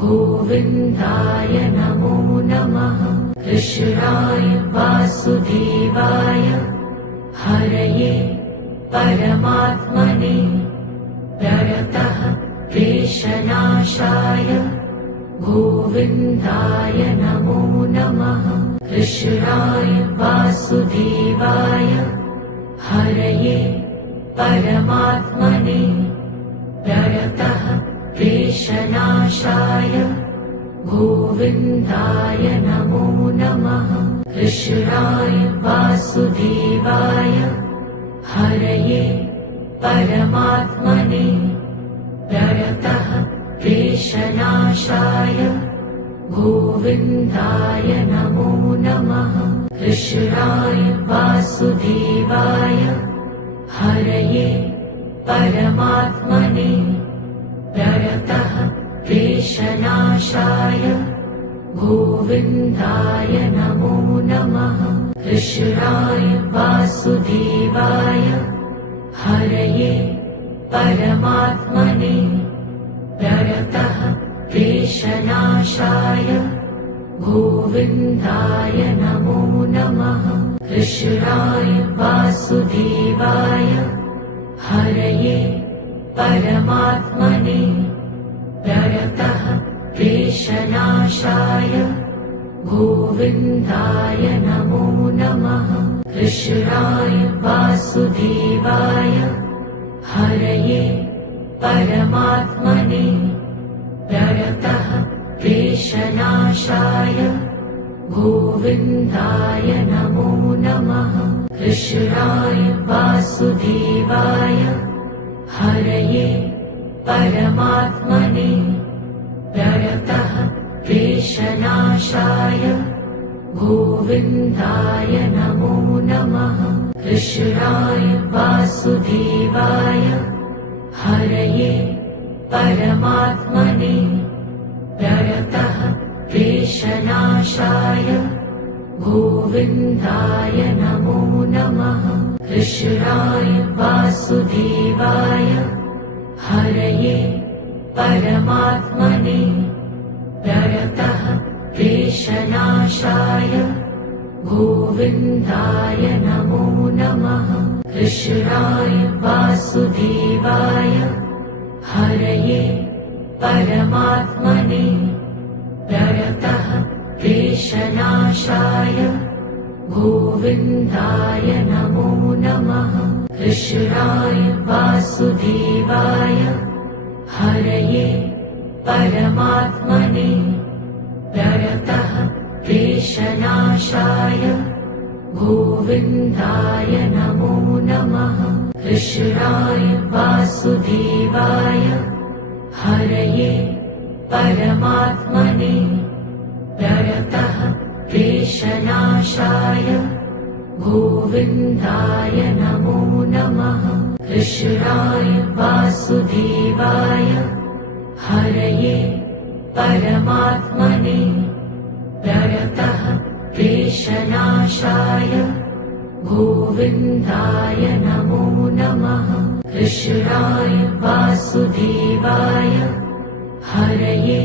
गोविन्दाय नमो नमः। कृष्णाय वासुदेवाय हरये परमात्मने प्रणतः क्लेशनाशाय गोविन्दाय नमो नमः। कृष्णाय वासुदेवाय हरये परमात्मने प्रणतः क्लेशनाशाय गोविन्दाय नमो नमः। कृष्णाय वासुदेवाय हरये परमात्मने प्रणतः क्लेशनाशाय गोविन्दाय नमो नमः। कृष्णाय वासुदेवाय हरये परमात्मने प्रणतः क्लेशनाशाय गोविन्दाय नमो नमः। कृष्णाय वासुदेवाय हरये परमात्मने प्रणतः क्लेशनाशाय गोविन्दाय नमो नमः। कृष्णाय वासुदेवाय हरये परमात्मने प्रणतः क्लेशनाशाय गोविन्दाय नमो नमः। कृष्णाय वासुदेवाय हरये परमात्मने प्रणतः क्लेशनाशाय गोविन्दाय नमो नमः। कृष्णाय वासुदेवाय हरये परमात्मने प्रणतः क्लेशनाशाय गोविन्दाय नमो नमः। कृष्णाय वासुदेवाय हरये परमात्मने प्रणतः क्लेशनाशाय गोविन्दाय नमो नमः। कृष्णाय वासुदेवाय हरये परमात्मने प्रणतः क्लेशनाशाय गोविन्दाय नमो नमः। कृष्णाय वासुदेवाय हरये परमात्मने प्रणतः क्लेशनाशाय गोविन्दाय नमो नमः। कृष्णाय वासुदेवाय हरये परमात्मने प्रणतः क्लेशनाशाय गोविन्दाय नमो नमः। कृष्णाय वासुदेवाय हरये परमात्मने प्रणतः क्लेशनाशाय गोविन्दाय नमो नमः। कृष्णाय वासुदेवाय हरये परमात्मने प्रणतः क्लेशनाशाय गोविन्दाय नमो नमः। कृष्णाय वासुदेवाय हरये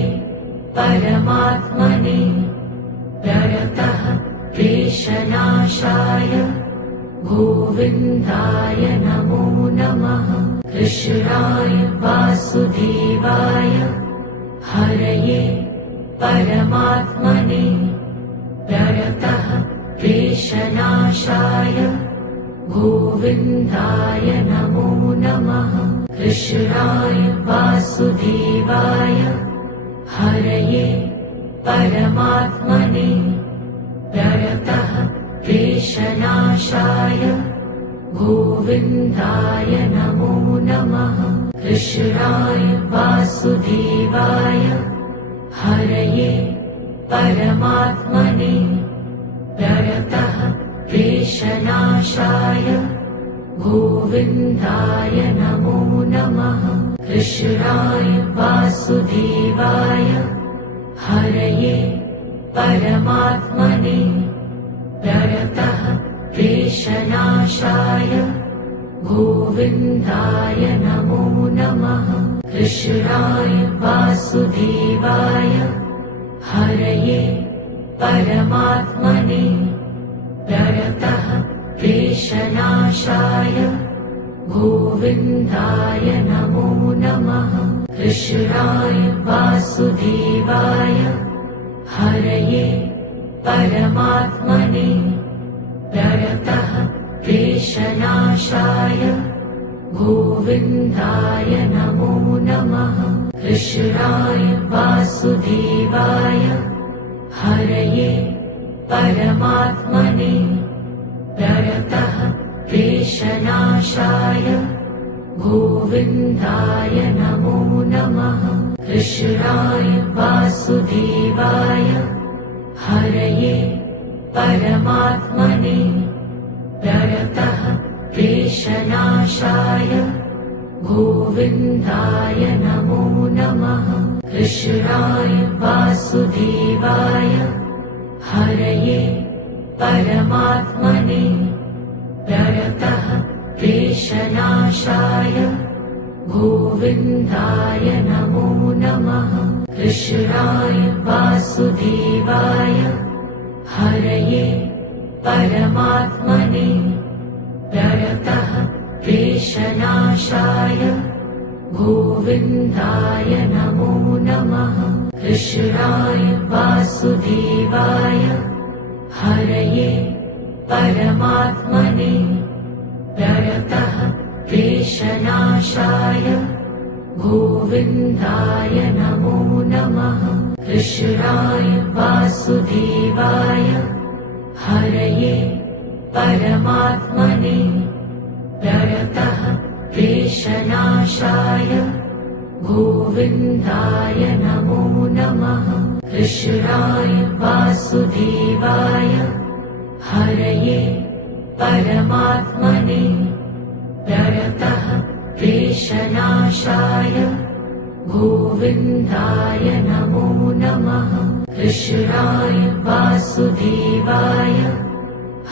परमात्मने प्रणतः क्लेशनाशाय गोविन्दाय नमो नमः। कृष्णाय वासुदेवाय हरये परमात्मने प्रणतः क्लेशनाशाय गोविन्दाय नमो नमः। कृष्णाय वासुदेवाय हरये परमात्मने प्रणतः क्लेशनाशाय गोविन्दाय नमो नमः। कृष्णाय वासुदेवाय हरये परमात्मने प्रणतः क्लेशनाशाय गोविन्दाय नमो नमः। कृष्णाय वासुदेवाय हरये परमात्मने प्रणतः क्लेशनाशाय गोविन्दाय नमो नमः। कृष्णाय वासुदेवाय हरये परमात्मने प्रणतः क्लेशनाशाय गोविन्दाय नमो नमः। कृष्णाय वासुदेवाय हरये परमात्मने प्रणतः क्लेशनाशाय गोविन्दाय नमो नमः। कृष्णाय वासुदेवाय हरये परमात्मने प्रणतः क्लेशनाशाय गोविन्दाय नमो नमः। कृष्णाय वासुदेवाय हरये परमात्मने प्रणतः क्लेशनाशाय गोविन्दाय नमो नमः। कृष्णाय वासुदेवाय हरये परमात्मने प्रणतः क्लेशनाशाय गोविन्दाय नमो नमः। कृष्णाय वासुदेवाय हरये परमात्मने प्रणतः क्लेशनाशाय गोविन्दाय नमो नमः। कृष्णाय वासुदेवाय हरये परमात्मने प्रणतः क्लेशनाशाय गोविन्दाय नमो नमः। कृष्णाय वासुदेवाय हरये परमात्मने प्रणतः क्लेशनाशाय गोविन्दाय नमो नमः। कृष्णाय वासुदेवाय हरये परमात्मने प्रणतः क्लेशनाशाय गोविन्दाय नमो नमः। कृष्णाय वासुदेवाय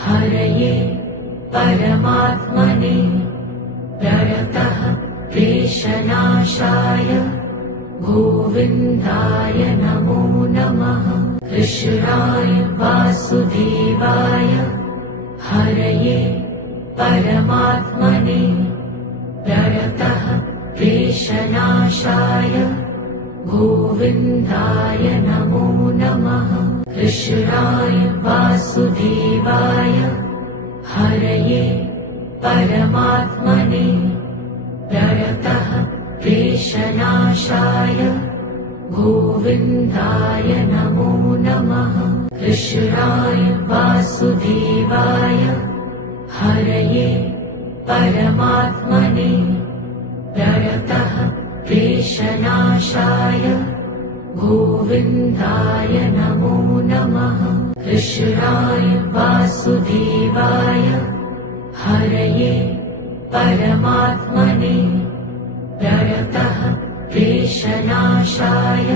हरये परमात्मने प्रणतः क्लेशनाशाय गोविन्दाय नमो नमः। कृष्णाय वासुदेवाय हरये परमात्मने प्रणतः क्लेशनाशाय गोविन्दाय नमो नमः। कृष्णाय वासुदेवाय हरये परमात्मने प्रणतः क्लेशनाशाय गोविन्दाय नमो नमः। कृष्णाय वासुदेवाय हरये परमात्मने प्रणतः क्लेशनाशाय गोविन्दाय नमो नमः। कृष्णाय वासुदेवाय हरये परमात्मने प्रणतः क्लेशनाशाय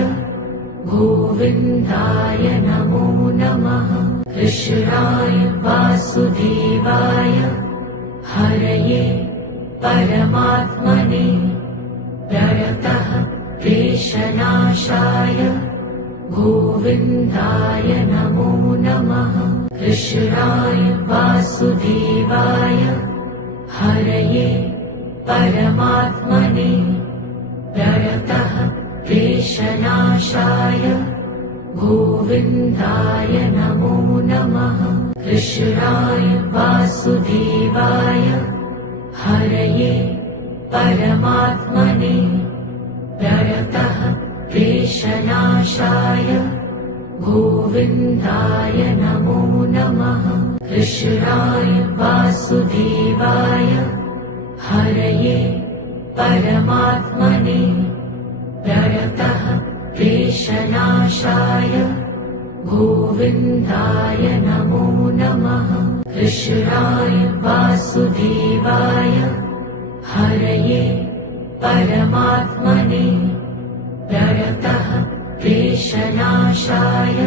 गोविन्दाय नमो नमः। कृष्णाय वासुदेवाय हरये परमात्मने प्रणतः क्लेशनाशाय गोविन्दाय नमो नमः। कृष्णाय वासुदेवाय हरये परमात्मने प्रणतः क्लेशनाशाय गोविन्दाय नमो नमः। कृष्णाय वासुदेवाय हरये परमात्मने प्रणतः क्लेशनाशाय गोविन्दाय नमो नमः। कृष्णाय वासुदेवाय हरये परमात्मने प्रणतः क्लेशनाशाय गोविन्दाय नमो नमः। कृष्णाय वासुदेवाय हरये परमात्मने प्रणतः क्लेशनाशाय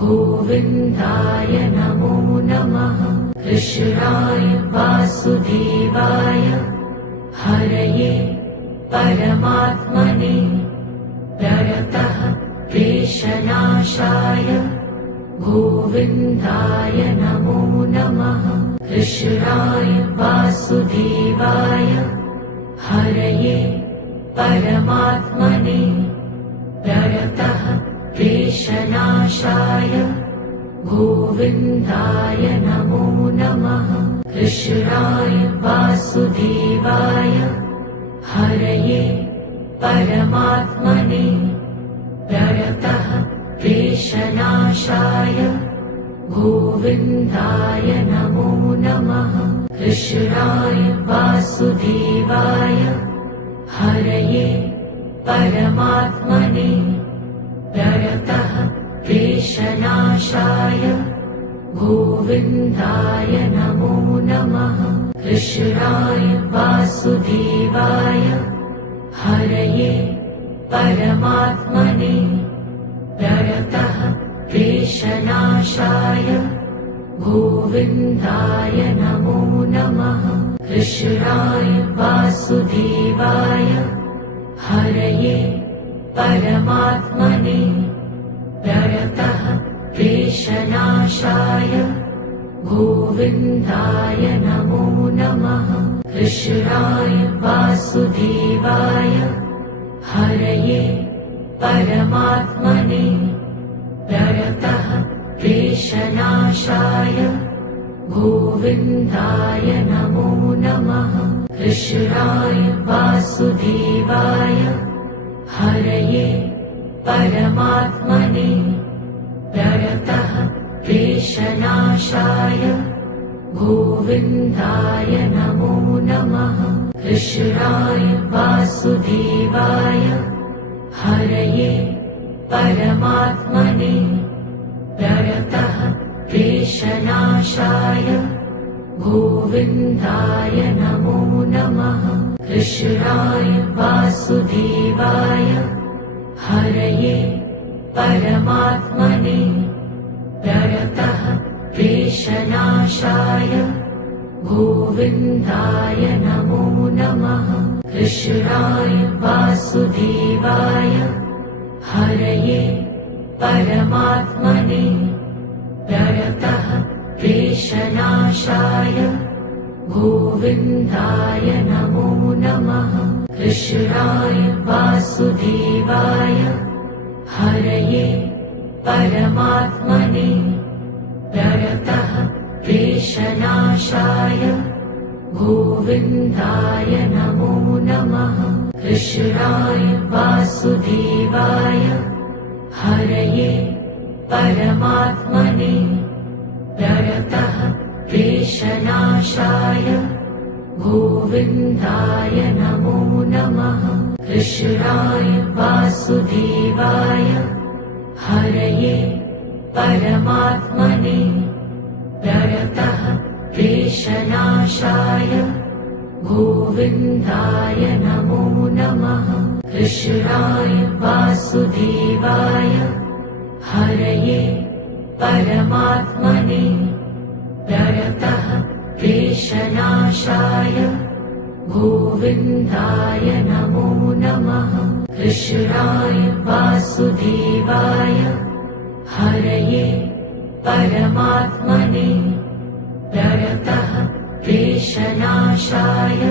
गोविन्दाय नमो नमः। कृष्णाय वासुदेवाय हरये परमात्मने प्रणतः क्लेशनाशाय गोविन्दाय नमो नमः। कृष्णाय वासुदेवाय हरये परमात्मने प्रणतः क्लेशनाशाय गोविन्दाय नमो नमः। कृष्णाय वासुदेवाय हरये परमात्मने प्रणतः क्लेशनाशाय गोविन्दाय नमो नमः। कृष्णाय वासुदेवाय हरये परमात्मने प्रणतः क्लेशनाशाय गोविन्दाय नमो नमः। कृष्णाय वासुदेवाय हरये परमात्मने प्रणतः क्लेशनाशाय गोविन्दाय नमो नमः। कृष्णाय वासुदेवाय हरये परमात्मने प्रणतः क्लेशनाशाय गोविन्दाय नमो नमः। कृष्णाय वासुदेवाय हरये परमात्मने प्रणतः क्लेशनाशाय गोविन्दाय नमो नमः। कृष्णाय वासुदेवाय हरये परमात्मने प्रणतः क्लेशनाशाय गोविन्दाय नमो नमः। कृष्णाय वासुदेवाय हरये परमात्मने प्रणतः क्लेशनाशाय गोविन्दाय नमो नमः। कृष्णाय वासुदेवाय हरये परमात्मने प्रणतः क्लेशनाशाय गोविन्दाय नमो नमः। कृष्णाय वासुदेवाय हरये परमात्मने प्रणतः क्लेशनाशाय गोविन्दाय नमो नमः कृष्णाय वासुदेवाय हरये परमात्मने प्रणतः क्लेशनाशाय गोविन्दाय नमो नमः कृष्णाय वासुदेवाय हरये परमात्मने प्रणतः क्लेशनाशाय गोविन्दाय नमो नमः कृष्णाय वासुदेवाय हरये परमात्मने प्रणतः क्लेशनाशाय गोविन्दाय नमो नमः कृष्णाय वासुदेवाय हरये परमात्मने प्रणतः क्लेशनाशाय गोविन्दाय नमो नमः कृष्णाय वासुदेवाय हरये परमात्मने प्रणतः क्लेशनाशाय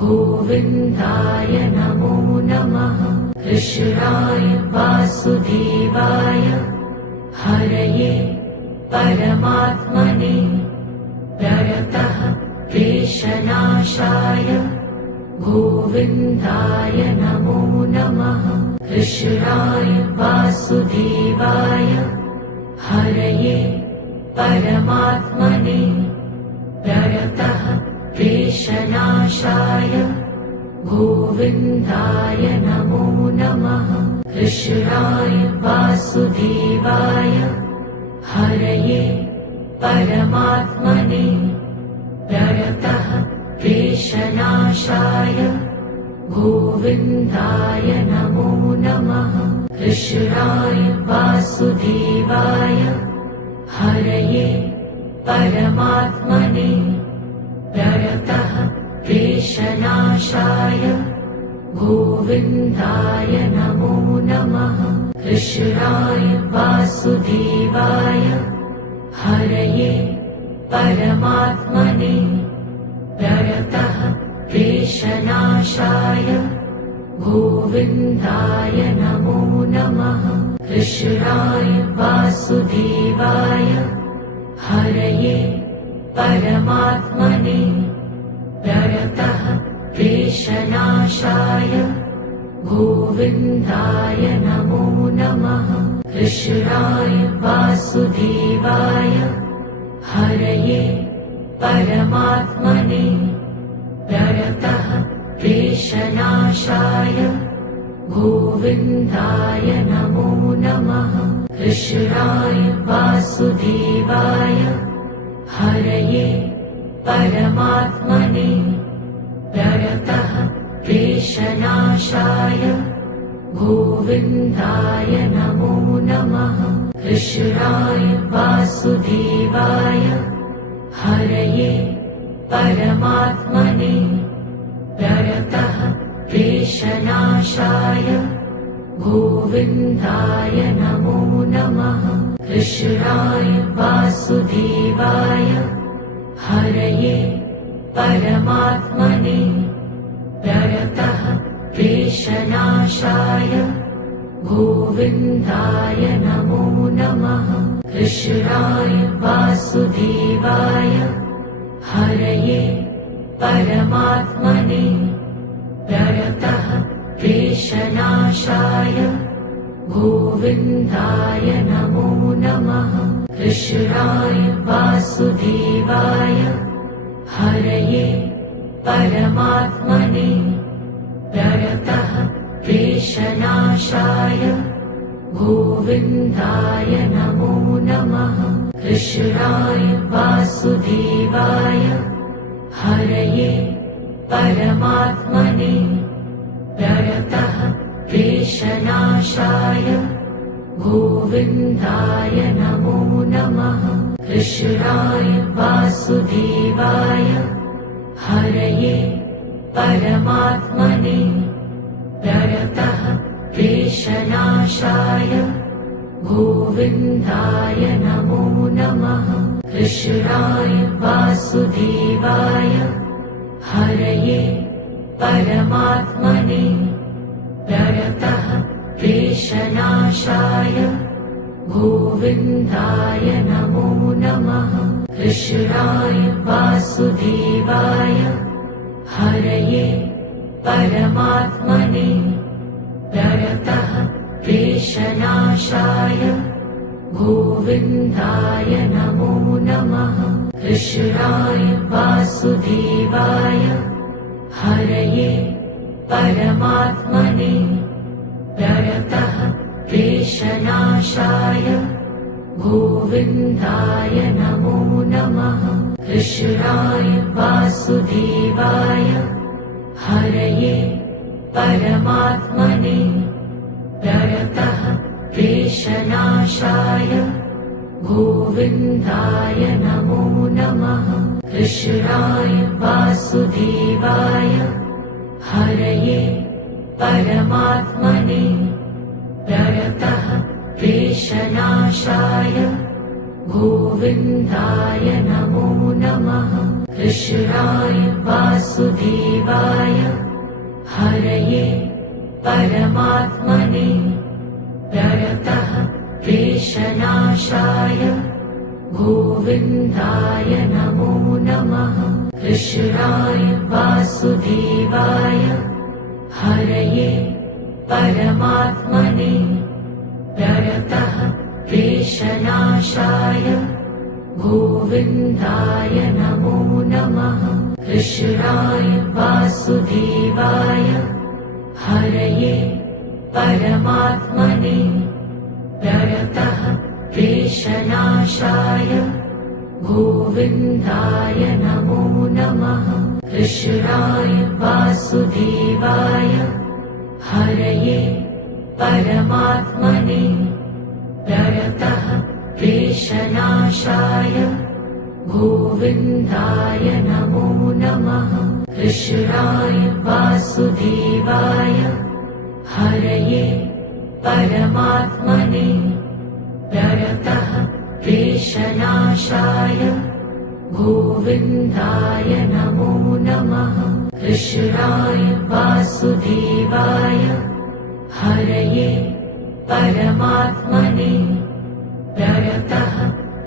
गोविन्दाय नमो नमः कृष्णाय वासुदेवाय हरये परमात्मने प्रणतः क्लेशनाशाय गोविन्दाय नमो नमः कृष्णाय वासुदेवाय हरये परमात्मने प्रणतः क्लेशनाशाय गोविन्दाय नमो नमः कृष्णाय वासुदेवाय हरये परमात्मने प्रणतः क्लेशनाशाय गोविन्दाय नमो नमः कृष्णाय वासुदेवाय हरये परमात्मने प्रणतः क्लेशनाशाय गोविन्दाय नमो नमः कृष्णाय वासुदेवाय हरये परमात्मने प्रणतः क्लेशनाशाय गोविन्दाय नमो नमः कृष्णाय वासुदेवाय हरये परमात्मने प्रणतः क्लेशनाशाय गोविन्दाय नमो नमः कृष्णाय वासुदेवाय हरये परमात्मने प्रणतः क्लेशनाशाय गोविन्दाय नमो नमः कृष्णाय वासुदेवाय हरये परमात्मने प्रणतः क्लेशनाशाय गोविन्दाय नमो नमः कृष्णाय वासुदेवाय हरये परमात्मने प्रणतः क्लेशनाशाय गोविन्दाय नमो नमः कृष्णाय वासुदेवाय हरये परमात्मने प्रणतः क्लेशनाशाय गोविन्दाय नमो नमः कृष्णाय वासुदेवाय हरये परमात्मने प्रणतः क्लेशनाशाय गोविन्दाय नमो नमः कृष्णाय वासुदेवाय हरये परमात्मने प्रणतः क्लेशनाशाय गोविन्दाय नमो नमः कृष्णाय वासुदेवाय हरये परमात्मने प्रणतः क्लेशनाशाय गोविन्दाय नमो नमः कृष्णाय वासुदेवाय हरये परमात्मने प्रणतः क्लेशनाशाय गोविन्दाय नमो नमः कृष्णाय वासुदेवाय हरये परमात्मने प्रणतः क्लेशनाशाय गोविन्दाय नमो नमः। कृष्णाय वासुदेवाय हरये परमात्मने प्रणतः क्लेशनाशाय गोविन्दाय नमो नमः। कृष्णाय वासुदेवाय हरये परमात्मने प्रणतः क्लेशनाशाय गोविन्दाय नमो नमः। कृष्णाय वासुदेवाय हरये परमात्मने प्रणतः क्लेशनाशाय गोविन्दाय नमो नमः। कृष्णाय वासुदेवाय हरये परमात्मने प्रणतः क्लेशनाशाय गोविन्दाय नमो नमः। कृष्णाय वासुदेवाय हरये परमात्मने प्रणतः क्लेशनाशाय गोविन्दाय नमो नमः। कृष्णाय वासुदेवाय हरये परमात्मने प्रणतः क्लेशनाशाय गोविन्दाय नमो नमः। कृष्णाय वासुदेवाय हरये परमात्मने प्रणतः क्लेशनाशाय गोविन्दाय नमो नमः। कृष्णाय वासुदेवाय हरये परमात्मने प्रणतः क्लेशनाशाय गोविन्दाय नमो नमः। कृष्णाय वासुदेवाय हरये परमात्मने प्रणतः क्लेशनाशाय गोविन्दाय नमो नमः। कृष्णाय वासुदेवाय हरये परमात्मने प्रणतः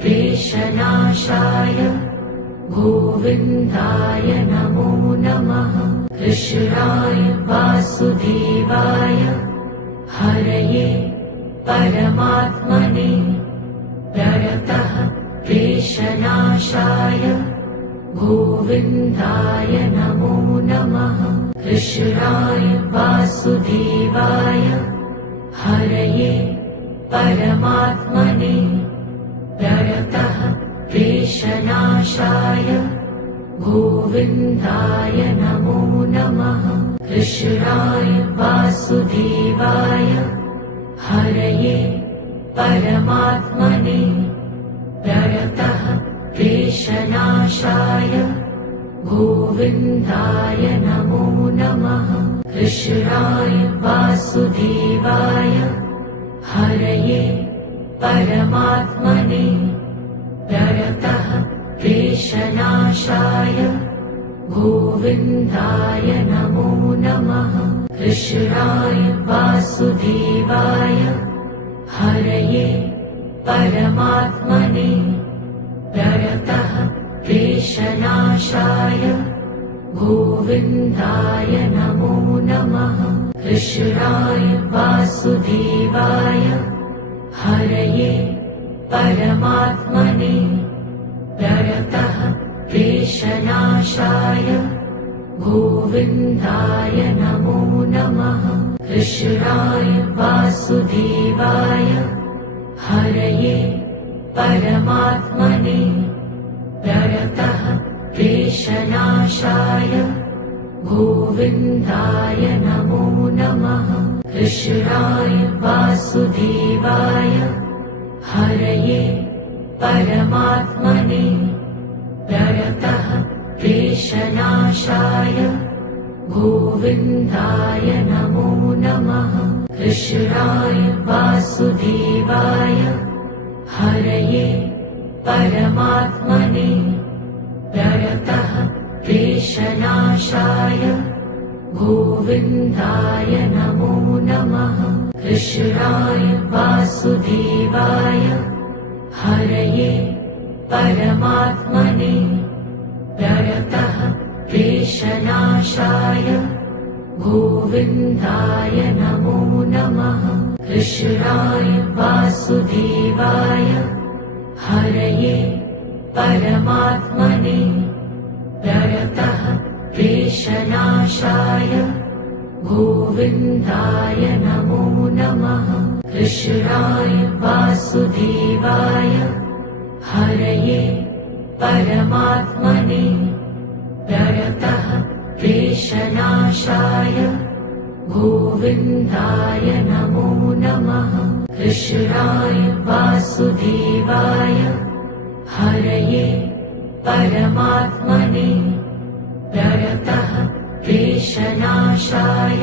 क्लेशनाशाय गोविन्दाय नमो नमः। कृष्णाय वासुदेवाय हरये परमात्मने प्रणतः क्लेशनाशाय गोविन्दाय नमो नमः। कृष्णाय वासुदेवाय हरये परमात्मने प्रणतः क्लेशनाशाय गोविन्दाय नमो नमः। कृष्णाय वासुदेवाय हरये परमात्मने प्रणतः क्लेशनाशाय गोविन्दाय नमो नमः। कृष्णाय वासुदेवाय हरये परमात्मने प्रणतः क्लेशनाशाय गोविन्दाय नमो नमः। कृष्णाय वासुदेवाय हरये परमात्मने प्रणतः क्लेशनाशाय गोविन्दाय नमो नमः। कृष्णाय वासुदेवाय हरये परमात्मने प्रणतः क्लेशनाशाय गोविन्दाय नमो नमः। कृष्णाय वासुदेवाय हरये परमात्मने प्रणतः क्लेशनाशाय गोविन्दाय नमो नमः। कृष्णाय वासुदेवाय हरये परमात्मने प्रणतः क्लेशनाशाय गोविन्दाय नमो नमः। कृष्णाय वासुदेवाय हरये परमात्मने प्रणतः क्लेशनाशाय गोविन्दाय नमो नमः। कृष्णाय वासुदेवाय हरये परमात्मने प्रणतः क्लेशनाशाय गोविन्दाय नमो नमः। कृष्णाय वासुदेवाय हरये परमात्मने प्रणतः क्लेशनाशाय गोविन्दाय नमो नमः। कृष्णाय वासुदेवाय हरये परमात्मने प्रणतः क्लेशनाशाय गोविन्दाय नमो नमः। कृष्णाय वासुदेवाय हरये परमात्मने प्रणतः क्लेशनाशाय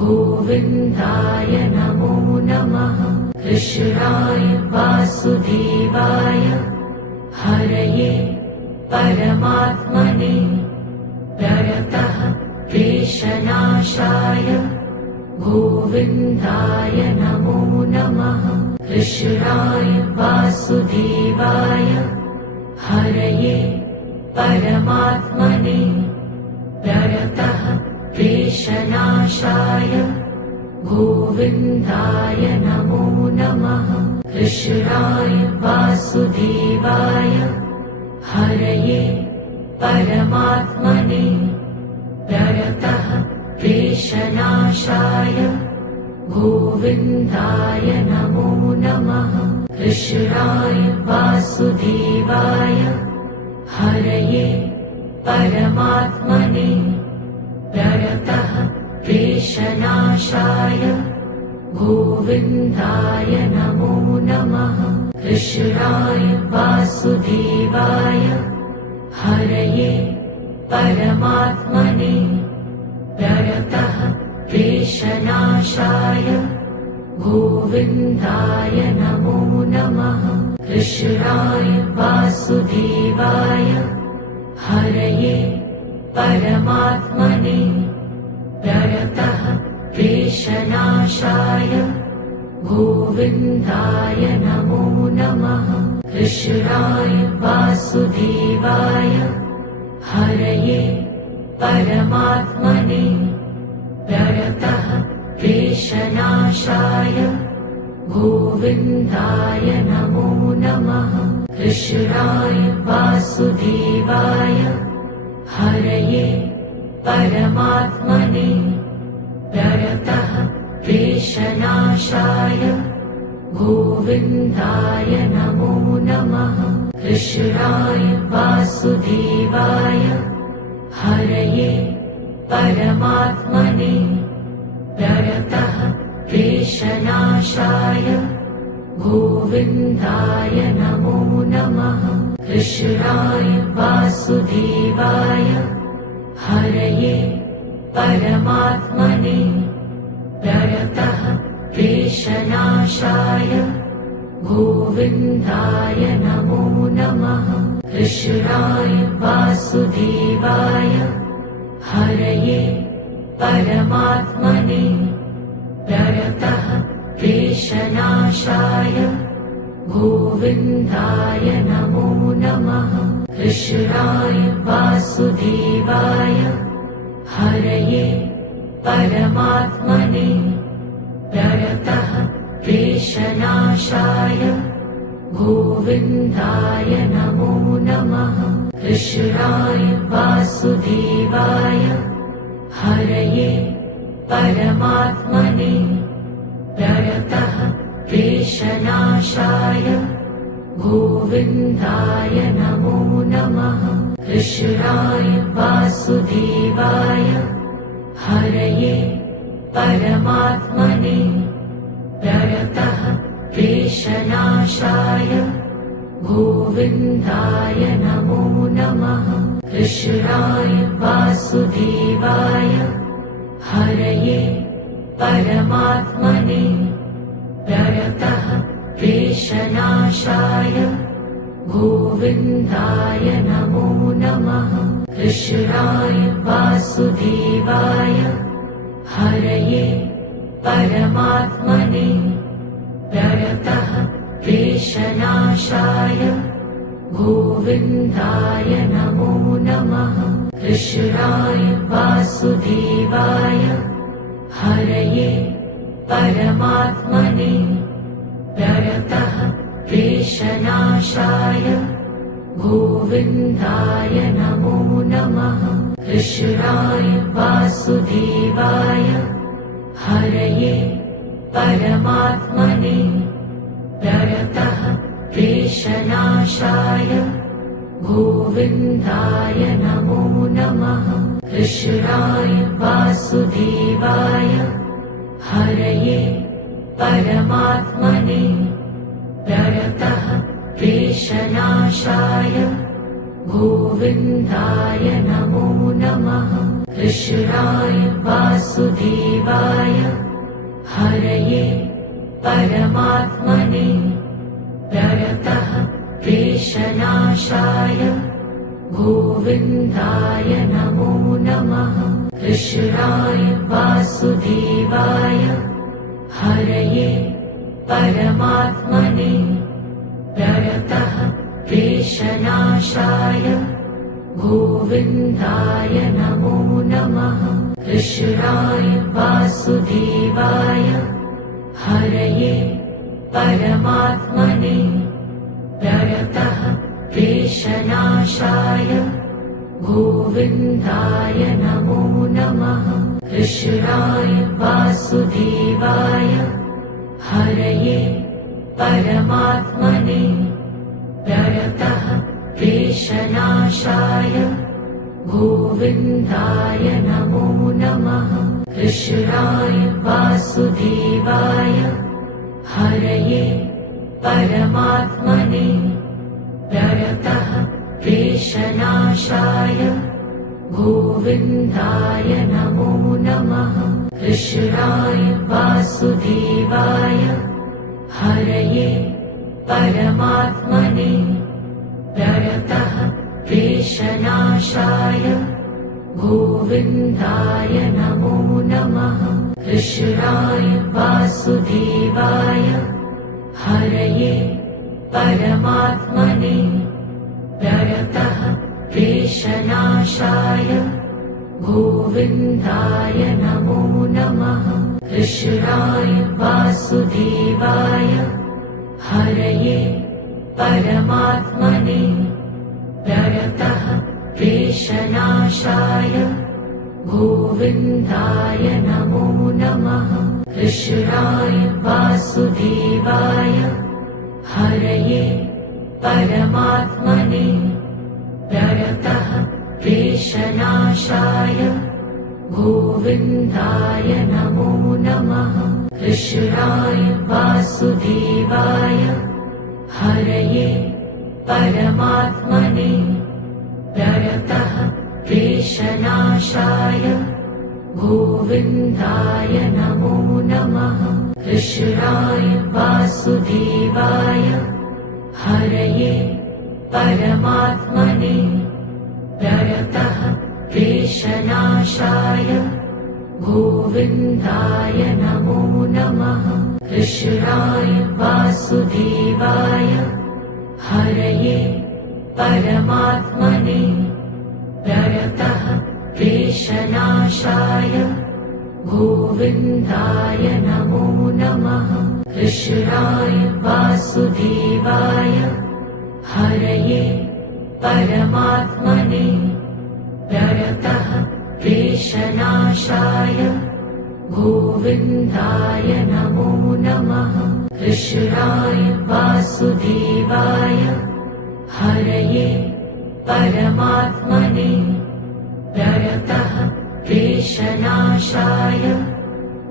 गोविन्दाय नमो नमः। कृष्णाय वासुदेवाय हरये परमात्मने प्रणतः क्लेशनाशाय गोविन्दाय नमो नमः। कृष्णाय वासुदेवाय हरये परमात्मने प्रणतः क्लेशनाशाय गोविन्दाय नमो नमः। कृष्णाय वासुदेवाय हरये परमात्मने प्रणतः क्लेशनाशाय गोविन्दाय नमो नमः। कृष्णाय वासुदेवाय हरये परमात्मने प्रणतः क्लेशनाशाय गोविन्दाय नमो नमः। कृष्णाय वासुदेवाय हरये परमात्मने प्रणतः क्लेशनाशाय गोविन्दाय नमो नमः। कृष्णाय वासुदेवाय हरये परमात्मने प्रणतः क्लेशनाशाय गोविन्दाय नमो नमः। कृष्णाय वासुदेवाय हरये परमात्मने प्रणतः क्लेशनाशाय गोविन्दाय नमो नमः। कृष्णाय वासुदेवाय हरये परमात्मने प्रणतः क्लेशनाशाय गोविन्दाय नमो नमः। कृष्णाय वासुदेवाय हरये परमात्मने प्रणतः क्लेशनाशाय गोविन्दाय नमो नमः। कृष्णाय वासुदेवाय हरये परमात्मने प्रणतः क्लेशनाशाय गोविन्दाय नमो नमः। कृष्णाय वासुदेवाय हरये परमात्मने प्रणतः क्लेशनाशाय गोविन्दाय नमो नमः। कृष्णाय वासुदेवाय हरये परमात्मने प्रणतः क्लेशनाशाय गोविन्दाय नमो नमः। कृष्णाय वासुदेवाय हरये परमात्मने प्रणतः क्लेशनाशाय गोविन्दाय नमो नमः। कृष्णाय वासुदेवाय हरये परमात्मने प्रणतः क्लेशनाशाय गोविन्दाय नमो नमः। कृष्णाय वासुदेवाय हरये परमात्मने प्रणतः क्लेशनाशाय गोविन्दाय नमो नमः कृष्णाय वासुदेवाय हरये परमात्मने प्रणतः क्लेशनाशाय गोविन्दाय नमो नमः कृष्णाय वासुदेवाय हरये परमात्मने प्रणतः क्लेशनाशाय गोविन्दाय नमो नमः कृष्णाय वासुदेवाय हरये परमात्मने प्रणतः क्लेशनाशाय गोविन्दाय नमो नमः कृष्णाय वासुदेवाय हरये परमात्मने प्रणतः क्लेशनाशाय गोविन्दाय नमो नमः कृष्णाय वासुदेवाय हरये परमात्मने प्रणतः क्लेशनाशाय गोविन्दाय नमो नमः कृष्णाय वासुदेवाय हरये परमात्मने प्रणतः क्लेशनाशाय गोविन्दाय नमो नमः कृष्णाय वासुदेवाय हरये परमात्मने प्रणतः क्लेशनाशाय गोविन्दाय नमो नमः कृष्णाय वासुदेवाय हरये परमात्मने प्रणतः क्लेशनाशाय गोविन्दाय नमो नमः कृष्णाय वासुदेवाय हरये परमात्मने प्रणतः क्लेशनाशाय गोविन्दाय नमो नमः कृष्णाय वासुदेवाय हरये परमात्मने प्रणतः क्लेशनाशाय गोविन्दाय नमो नमः कृष्णाय वासुदेवाय हरये परमात्मने प्रणतः क्लेशनाशाय गोविन्दाय नमो नमः कृष्णाय वासुदेवाय हरये परमात्मने प्रणतः क्लेशनाशाय गोविन्दाय नमो नमः कृष्णाय वासुदेवाय हरये परमात्मने प्रणतः क्लेशनाशाय गोविन्दाय नमो नमः कृष्णाय वासुदेवाय हरये परमात्मने प्रणतः क्लेशनाशाय गोविन्दाय नमो नमः कृष्णाय वासुदेवाय हरये परमात्मने प्रणतः क्लेशनाशाय गोविन्दाय नमो नमः कृष्णाय वासुदेवाय हरये परमात्मने प्रणतः क्लेशनाशाय गोविन्दाय नमो नमः कृष्णाय वासुदेवाय हरये परमात्मने प्रणतः क्लेशनाशाय गोविन्दाय नमो नमः कृष्णाय वासुदेवाय हरये परमात्मने प्रणतः क्लेशनाशाय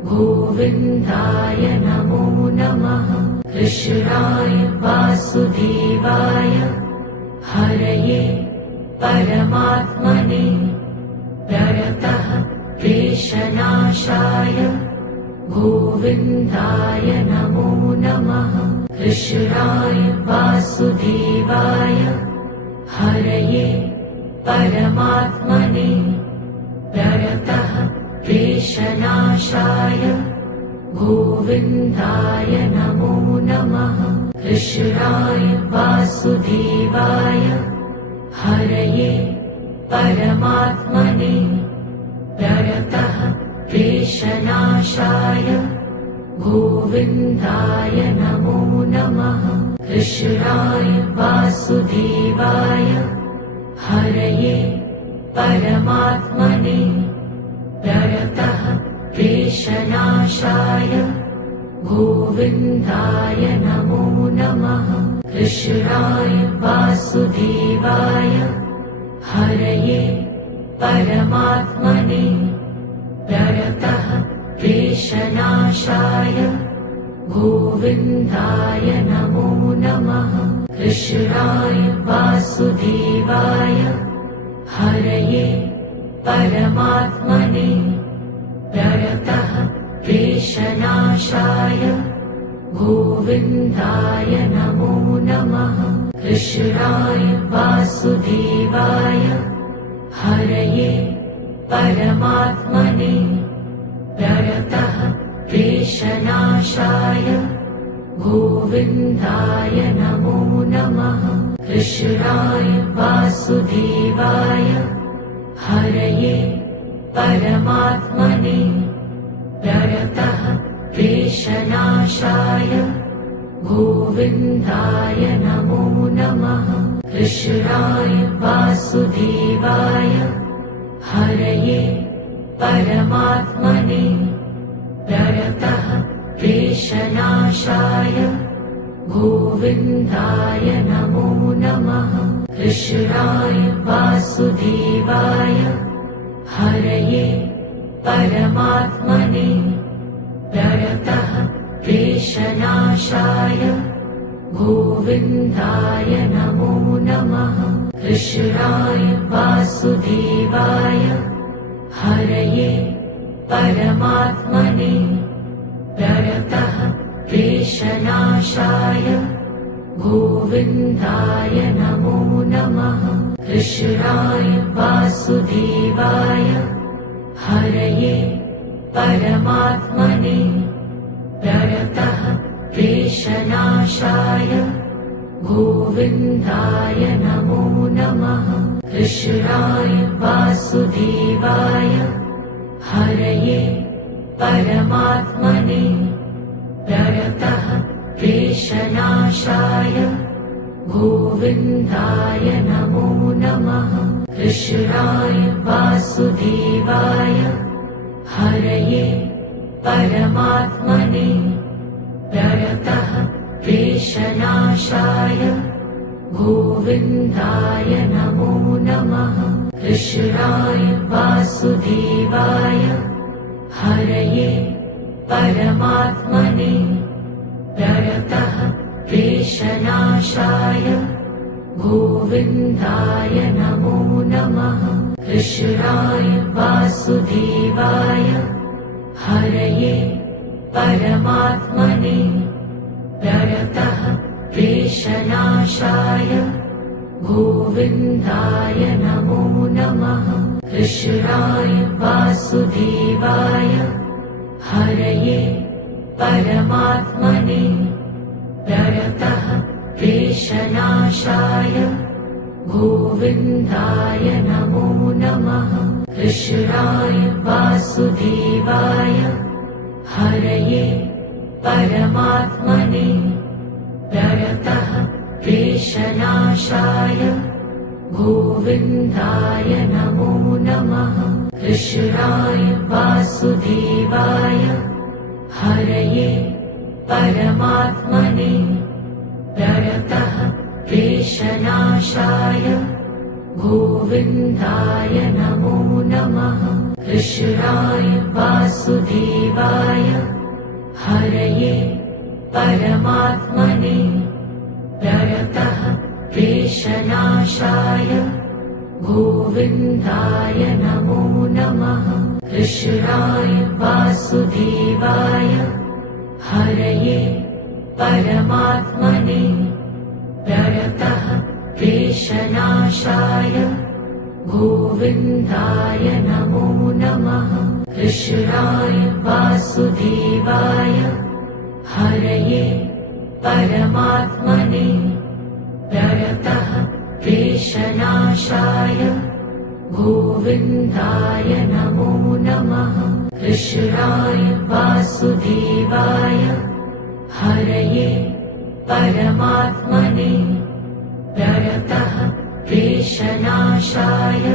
गोविन्दाय नमो नमः कृष्णाय वासुदेवाय हरये परमात्मने प्रणतः क्लेशनाशाय गोविन्दाय नमो नमः कृष्णाय वासुदेवाय हरये परमात्मने प्रणतः क्लेशनाशाय गोविन्दाय नमो नमः। कृष्णाय वासुदेवाय हरये परमात्मने प्रणतः क्लेशनाशाय गोविन्दाय नमो नमः। कृष्णाय वासुदेवाय हरये परमात्मने प्रणतः क्लेशनाशाय गोविन्दाय नमो नमः। कृष्णाय वासुदेवाय हरये परमात्मने प्रणतः क्लेशनाशाय गोविन्दाय नमो नमः। कृष्णाय वासुदेवाय हरये परमात्मने प्रणतः क्लेशनाशाय गोविन्दाय नमो नमः। कृष्णाय वासुदेवाय हरये परमात्मने प्रणतः क्लेशनाशाय गोविन्दाय नमो नमः। कृष्णाय वासुदेवाय हरये परमात्मने प्रणतः क्लेशनाशाय गोविन्दाय नमो नमः। कृष्णाय वासुदेवाय हरये परमात्मने प्रणतः क्लेशनाशाय गोविन्दाय नमो नमः। कृष्णाय वासुदेवाय हरये परमात्मने प्रणतः क्लेशनाशाय गोविन्दाय नमो नमः। कृष्णाय वासुदेवाय हरये परमात्मने प्रणतः क्लेशनाशाय गोविन्दाय नमो नमः। कृष्णाय वासुदेवाय हरये परमात्मने प्रणतः क्लेशनाशाय गोविन्दाय नमो नमः। कृष्णाय वासुदेवाय हरये परमात्मने प्रणतः क्लेशनाशाय गोविन्दाय नमो नमः। कृष्णाय वासुदेवाय हरये परमात्मने प्रणतः क्लेशनाशाय गोविन्दाय नमो नमः। कृष्णाय वासुदेवाय हरये परमात्मने प्रणतः क्लेशनाशाय गोविन्दाय नमो नमः। कृष्णाय वासुदेवाय हरये परमात्मने प्रणतः क्लेशनाशाय गोविन्दाय नमो नमः। कृष्णाय वासुदेवाय हरये परमात्मने प्रणतः क्लेशनाशाय गोविन्दाय नमो नमः। कृष्णाय वासुदेवाय हरये परमात्मने प्रणतः क्लेशनाशाय गोविन्दाय नमो नमः। कृष्णाय वासुदेवाय हरये परमात्मने प्रणतः क्लेशनाशाय गोविन्दाय नमो नमः। कृष्णाय वासुदेवाय हरये परमात्मने प्रणतः क्लेशनाशाय गोविन्दाय नमो नमः। कृष्णाय वासुदेवाय हरये परमात्मने प्रणतः क्लेशनाशाय गोविन्दाय नमो नमः। कृष्णाय वासुदेवाय हरये परमात्मने प्रणतः क्लेशनाशाय गोविन्दाय नमो नमः। कृष्णाय वासुदेवाय हरये परमात्मने प्रणतः क्लेशनाशाय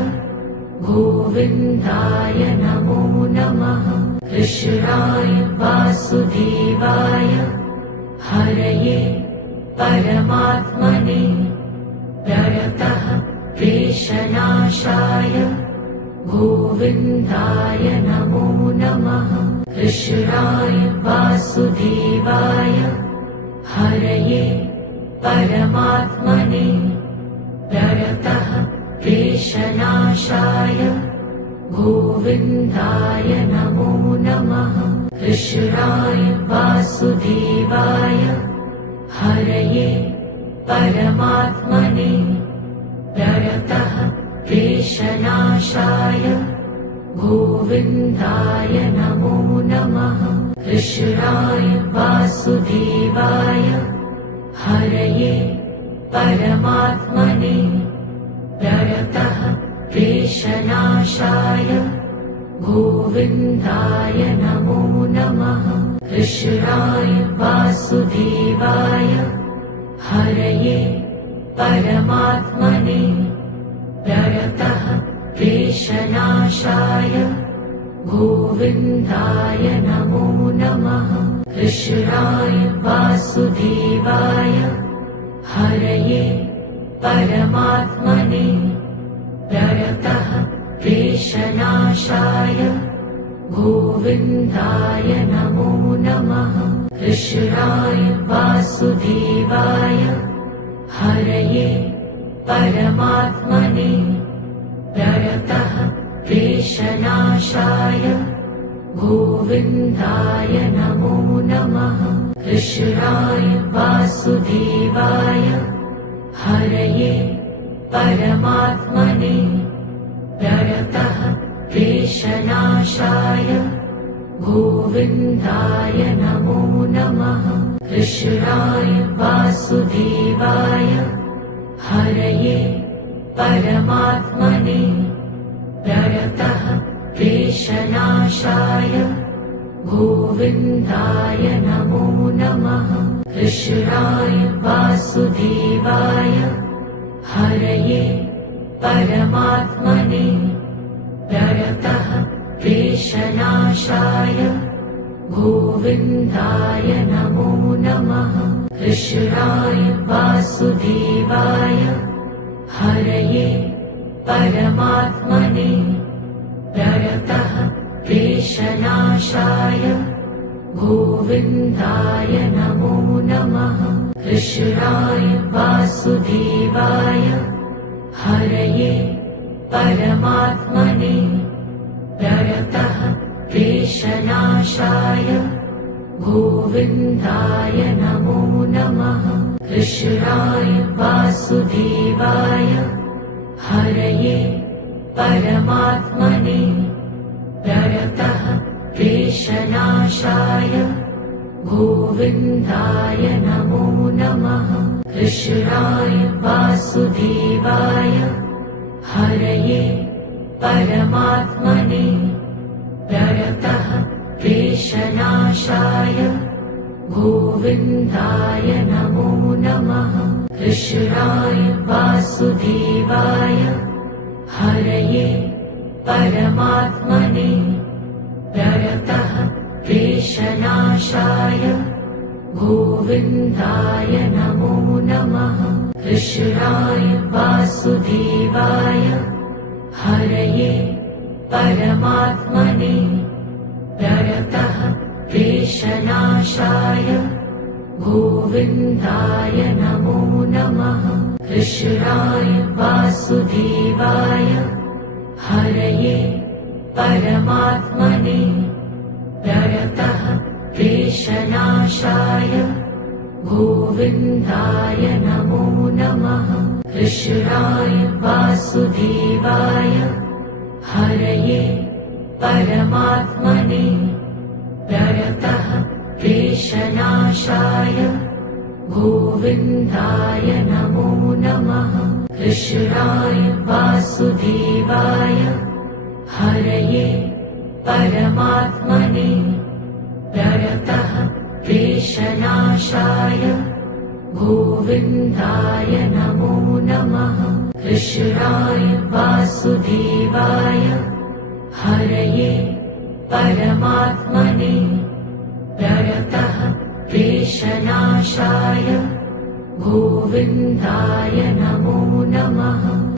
गोविन्दाय नमो नमः। कृष्णाय वासुदेवाय हरये परमात्मने प्रणतः क्लेशनाशाय गोविन्दाय नमो नमः। कृष्णाय वासुदेवाय हरये परमात्मने प्रणतः क्लेशनाशाय गोविन्दाय नमो नमः। कृष्णाय वासुदेवाय हरये परमात्मने प्रणतः क्लेशनाशाय गोविन्दाय नमो नमः। कृष्णाय वासुदेवाय हरये परमात्मने प्रणतः क्लेशनाशाय गोविन्दाय नमो नमः। कृष्णाय वासुदेवाय हरये परमात्मने प्रणतः क्लेशनाशाय गोविन्दाय नमो नमः। कृष्णाय वासुदेवाय हरये परमात्मने प्रणतः क्लेशनाशाय गोविन्दाय नमो नमः। कृष्णाय वासुदेवाय हरये परमात्मने प्रणतः क्लेशनाशाय गोविन्दाय नमो नमः। कृष्णाय वासुदेवाय हरये परमात्मने प्रणतः क्लेशनाशाय गोविन्दाय नमो नमः। कृष्णाय वासुदेवाय हरये परमात्मने प्रणतः क्लेशनाशाय गोविन्दाय नमो नमः। कृष्णाय वासुदेवाय हरये परमात्मने प्रणतः क्लेशनाशाय गोविन्दाय नमो नमः। कृष्णाय वासुदेवाय हरये परमात्मने प्रणतः क्लेशनाशाय गोविन्दाय नमो नमः। कृष्णाय वासुदेवाय हरये परमात्मने प्रणतः क्लेशनाशाय गोविन्दाय नमो नमः। कृष्णाय वासुदेवाय हरये परमात्मने प्रणतः क्लेशनाशाय गोविन्दाय नमो नमः। कृष्णाय वासुदेवाय हरये परमात्मने प्रणतः क्लेशनाशाय गोविन्दाय नमो नमः। कृष्णाय वासुदेवाय हरये परमात्मने प्रणतः क्लेशनाशाय गोविन्दाय नमो नमः। कृष्णाय वासुदेवाय हरये परमात्मने प्रणतः क्लेशनाशाय गोविन्दाय नमो नमः। कृष्णाय वासुदेवाय हरये परमात्मने प्रणतः क्लेशनाशाय गोविन्दाय नमो नमः कृष्णाय वासुदेवाय हरये परमात्मने प्रणतः क्लेशनाशाय गोविन्दाय नमो नमः कृष्णाय वासुदेवाय हरये परमात्मने प्रणतः क्लेशनाशाय गोविन्दाय नमो नमः कृष्णाय वासुदेवाय हरये परमात्मने प्रणतः क्लेशनाशाय गोविन्दाय नमो नमः।